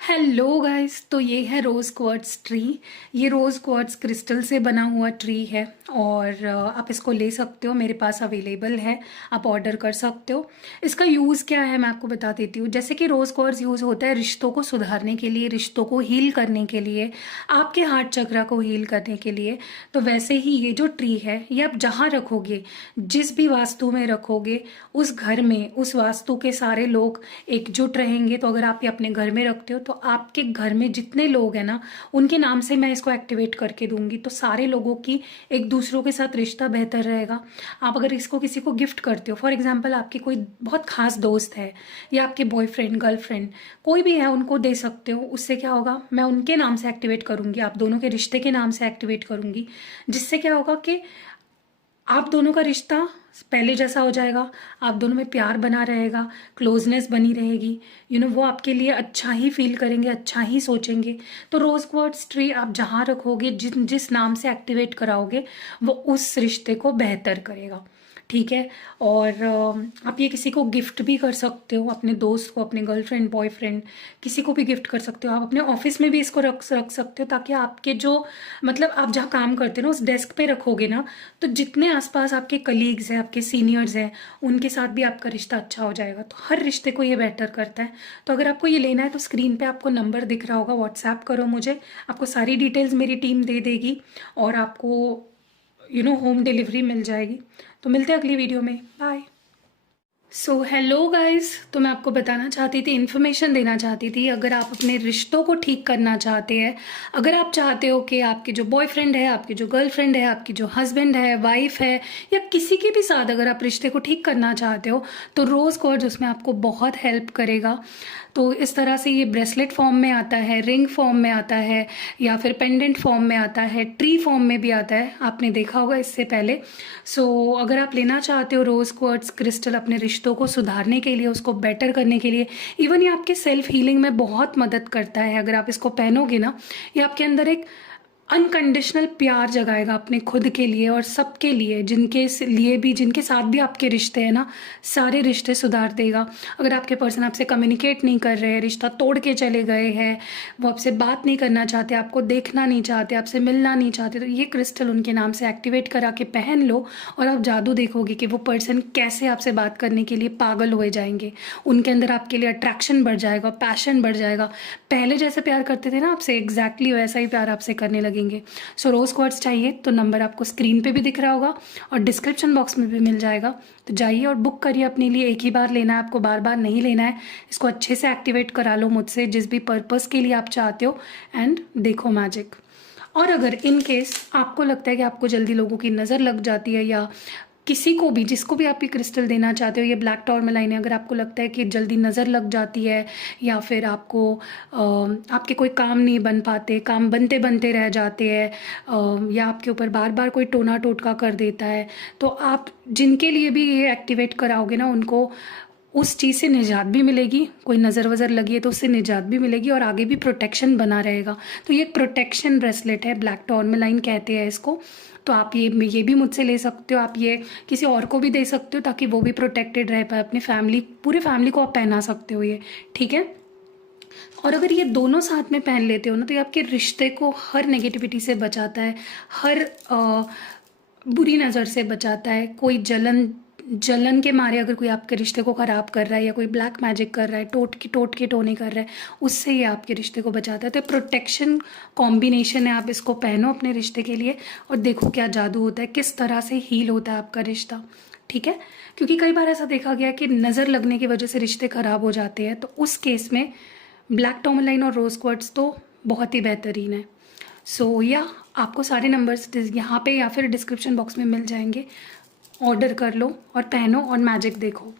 Hello guys, तो ये है रोज़ क्वार्ट्स ट्री। ये रोज़ क्वार्ट्स क्रिस्टल से बना हुआ ट्री है और आप इसको ले सकते हो, मेरे पास अवेलेबल है, आप ऑर्डर कर सकते हो। इसका यूज़ क्या है मैं आपको बता देती हूँ। जैसे कि रोज़ क्वार्ट्स यूज़ होता है रिश्तों को सुधारने के लिए, रिश्तों को हील करने के लिए, आपके हार्ट चक्रा को हील करने के लिए, तो वैसे ही ये जो ट्री है ये आप जहाँ रखोगे, जिस भी वास्तु में रखोगे, उस घर में, उस वास्तु के सारे लोग एकजुट रहेंगे। तो अगर आप ये अपने घर में रखते हो तो आपके घर में जितने लोग हैं ना, उनके नाम से मैं इसको एक्टिवेट करके दूंगी, तो सारे लोगों की एक दूसरों के साथ रिश्ता बेहतर रहेगा। आप अगर इसको किसी को गिफ्ट करते हो, फॉर एग्जाम्पल आपकी कोई बहुत खास दोस्त है या आपके बॉयफ्रेंड, गर्लफ्रेंड, कोई भी है, उनको दे सकते हो। उससे क्या होगा, मैं उनके नाम से एक्टिवेट करूंगी, आप दोनों के रिश्ते के नाम से एक्टिवेट करूंगी, जिससे क्या होगा कि आप दोनों का रिश्ता पहले जैसा हो जाएगा, आप दोनों में प्यार बना रहेगा, क्लोजनेस बनी रहेगी। वो आपके लिए अच्छा ही फील करेंगे, अच्छा ही सोचेंगे। तो रोज़ क्वार्ट्स ट्री आप जहाँ रखोगे, जिस नाम से एक्टिवेट कराओगे, वो उस रिश्ते को बेहतर करेगा, ठीक है? और आप ये किसी को गिफ्ट भी कर सकते हो, अपने दोस्त को, अपने गर्लफ्रेंड, बॉयफ्रेंड, किसी को भी गिफ्ट कर सकते हो। आप अपने ऑफिस में भी इसको रख सकते हो, ताकि आपके जो मतलब आप जहाँ काम करते हो ना, उस डेस्क पे रखोगे ना, तो जितने आसपास आपके कलीग्स हैं, आपके सीनियर्स हैं, उनके साथ भी आपका रिश्ता अच्छा हो जाएगा। तो हर रिश्ते को ये बेटर करता है। तो अगर आपको ये लेना है तो स्क्रीन पे आपको नंबर दिख रहा होगा, व्हाट्सएप करो मुझे, आपको सारी डिटेल्स मेरी टीम दे देगी और आपको होम डिलीवरी मिल जाएगी। तो मिलते हैं अगली वीडियो में, बाय। सो हेलो गाइस, तो मैं आपको बताना चाहती थी, इन्फॉर्मेशन देना चाहती थी, अगर आप अपने रिश्तों को ठीक करना चाहते हैं, अगर आप चाहते हो कि आपके जो बॉयफ्रेंड है, आपकी जो गर्लफ्रेंड है, आपकी जो हस्बैंड है, वाइफ है, या किसी के भी साथ अगर आप रिश्ते को ठीक करना चाहते हो, तो रोज़ क्वार्ट्ज उसमें आपको बहुत हेल्प करेगा। तो इस तरह से ये ब्रेसलेट फॉर्म में आता है, रिंग फॉर्म में आता है, या फिर पेंडेंट फॉर्म में आता है, ट्री फॉर्म में भी आता है, आपने देखा होगा इससे पहले। सो अगर आप लेना चाहते हो रोज़ क्वार्ट्ज क्रिस्टल अपने रिश्तों को सुधारने के लिए, उसको बेटर करने के लिए, इवन ये आपके सेल्फ हीलिंग में बहुत मदद करता है। अगर आप इसको पहनोगे ना, ये आपके अंदर एक अनकंडीशनल प्यार जगाएगा अपने खुद के लिए और सबके लिए, लिए भी, जिनके साथ भी आपके रिश्ते हैं ना, सारे रिश्ते सुधार देगा। अगर आपके पर्सन आपसे कम्युनिकेट नहीं कर रहे हैं, रिश्ता तोड़ के चले गए हैं, वो आपसे बात नहीं करना चाहते, आपको देखना नहीं चाहते, आपसे मिलना नहीं चाहते, तो ये क्रिस्टल उनके नाम से एक्टिवेट करा के पहन लो और आप जादू देखोगे कि वो पर्सन कैसे आपसे बात करने के लिए पागल हो जाएंगे। उनके अंदर आपके लिए अट्रैक्शन बढ़ जाएगा, पैशन बढ़ जाएगा। पहले जैसे प्यार करते थे ना आपसे, एग्जैक्टली वैसा ही प्यार आपसे करने लगेंगे। सो रोज क्वार्ट्ज चाहिए तो नंबर आपको स्क्रीन पे भी दिख रहा होगा और डिस्क्रिप्शन बॉक्स में भी मिल जाएगा। तो जाइए और बुक करिए अपने लिए। एक ही बार लेना है आपको, बार बार नहीं लेना है। इसको अच्छे से एक्टिवेट करा लो मुझसे, जिस भी पर्पस के लिए आप चाहते हो, एंड देखो मैजिक। और अगर इन केस आपको लगता है कि आपको जल्दी लोगों की नज़र लग जाती है, या किसी को भी, जिसको भी आप ये क्रिस्टल देना चाहते हो, ये ब्लैक टॉर्मेलाइन है, अगर आपको लगता है कि जल्दी नज़र लग जाती है, या फिर आपको आपके कोई काम नहीं बन पाते, काम बनते बनते रह जाते हैं, या आपके ऊपर बार बार कोई टोना टोटका कर देता है, तो आप जिनके लिए भी ये एक्टिवेट कराओगे ना, उनको उस चीज़ से निजात भी मिलेगी। कोई नज़र वज़र लगी है तो उससे निजात भी मिलेगी और आगे भी प्रोटेक्शन बना रहेगा। तो ये एक प्रोटेक्शन ब्रेसलेट है, ब्लैक टॉर्मेलाइन कहते हैं इसको। तो आप ये भी मुझसे ले सकते हो, आप ये किसी और को भी दे सकते हो ताकि वो भी प्रोटेक्टेड रह पाए। अपनी फैमिली, पूरे फैमिली को आप पहना सकते हो ये, ठीक है। और अगर ये दोनों साथ में पहन लेते हो ना, तो ये आपके रिश्ते को हर नेगेटिविटी से बचाता है, हर बुरी नज़र से बचाता है। कोई जलन के मारे अगर कोई आपके रिश्ते को ख़राब कर रहा है, या कोई ब्लैक मैजिक कर रहा है, टोट के टोने कर रहा है, उससे ये आपके रिश्ते को बचाता है। तो प्रोटेक्शन कॉम्बिनेशन है, आप इसको पहनो अपने रिश्ते के लिए और देखो क्या जादू होता है, किस तरह से हील होता है आपका रिश्ता, ठीक है। क्योंकि कई बार ऐसा देखा गया है कि नज़र लगने की वजह से रिश्ते ख़राब हो जाते हैं, तो उस केस में ब्लैक टॉर्मेलाइन और रोज़ क्वार्ट्ज तो बहुत ही बेहतरीन है। सो या आपको सारे नंबर्स यहाँ पे या फिर डिस्क्रिप्शन बॉक्स में मिल जाएंगे। ऑर्डर कर लो और पहनो और मैजिक देखो।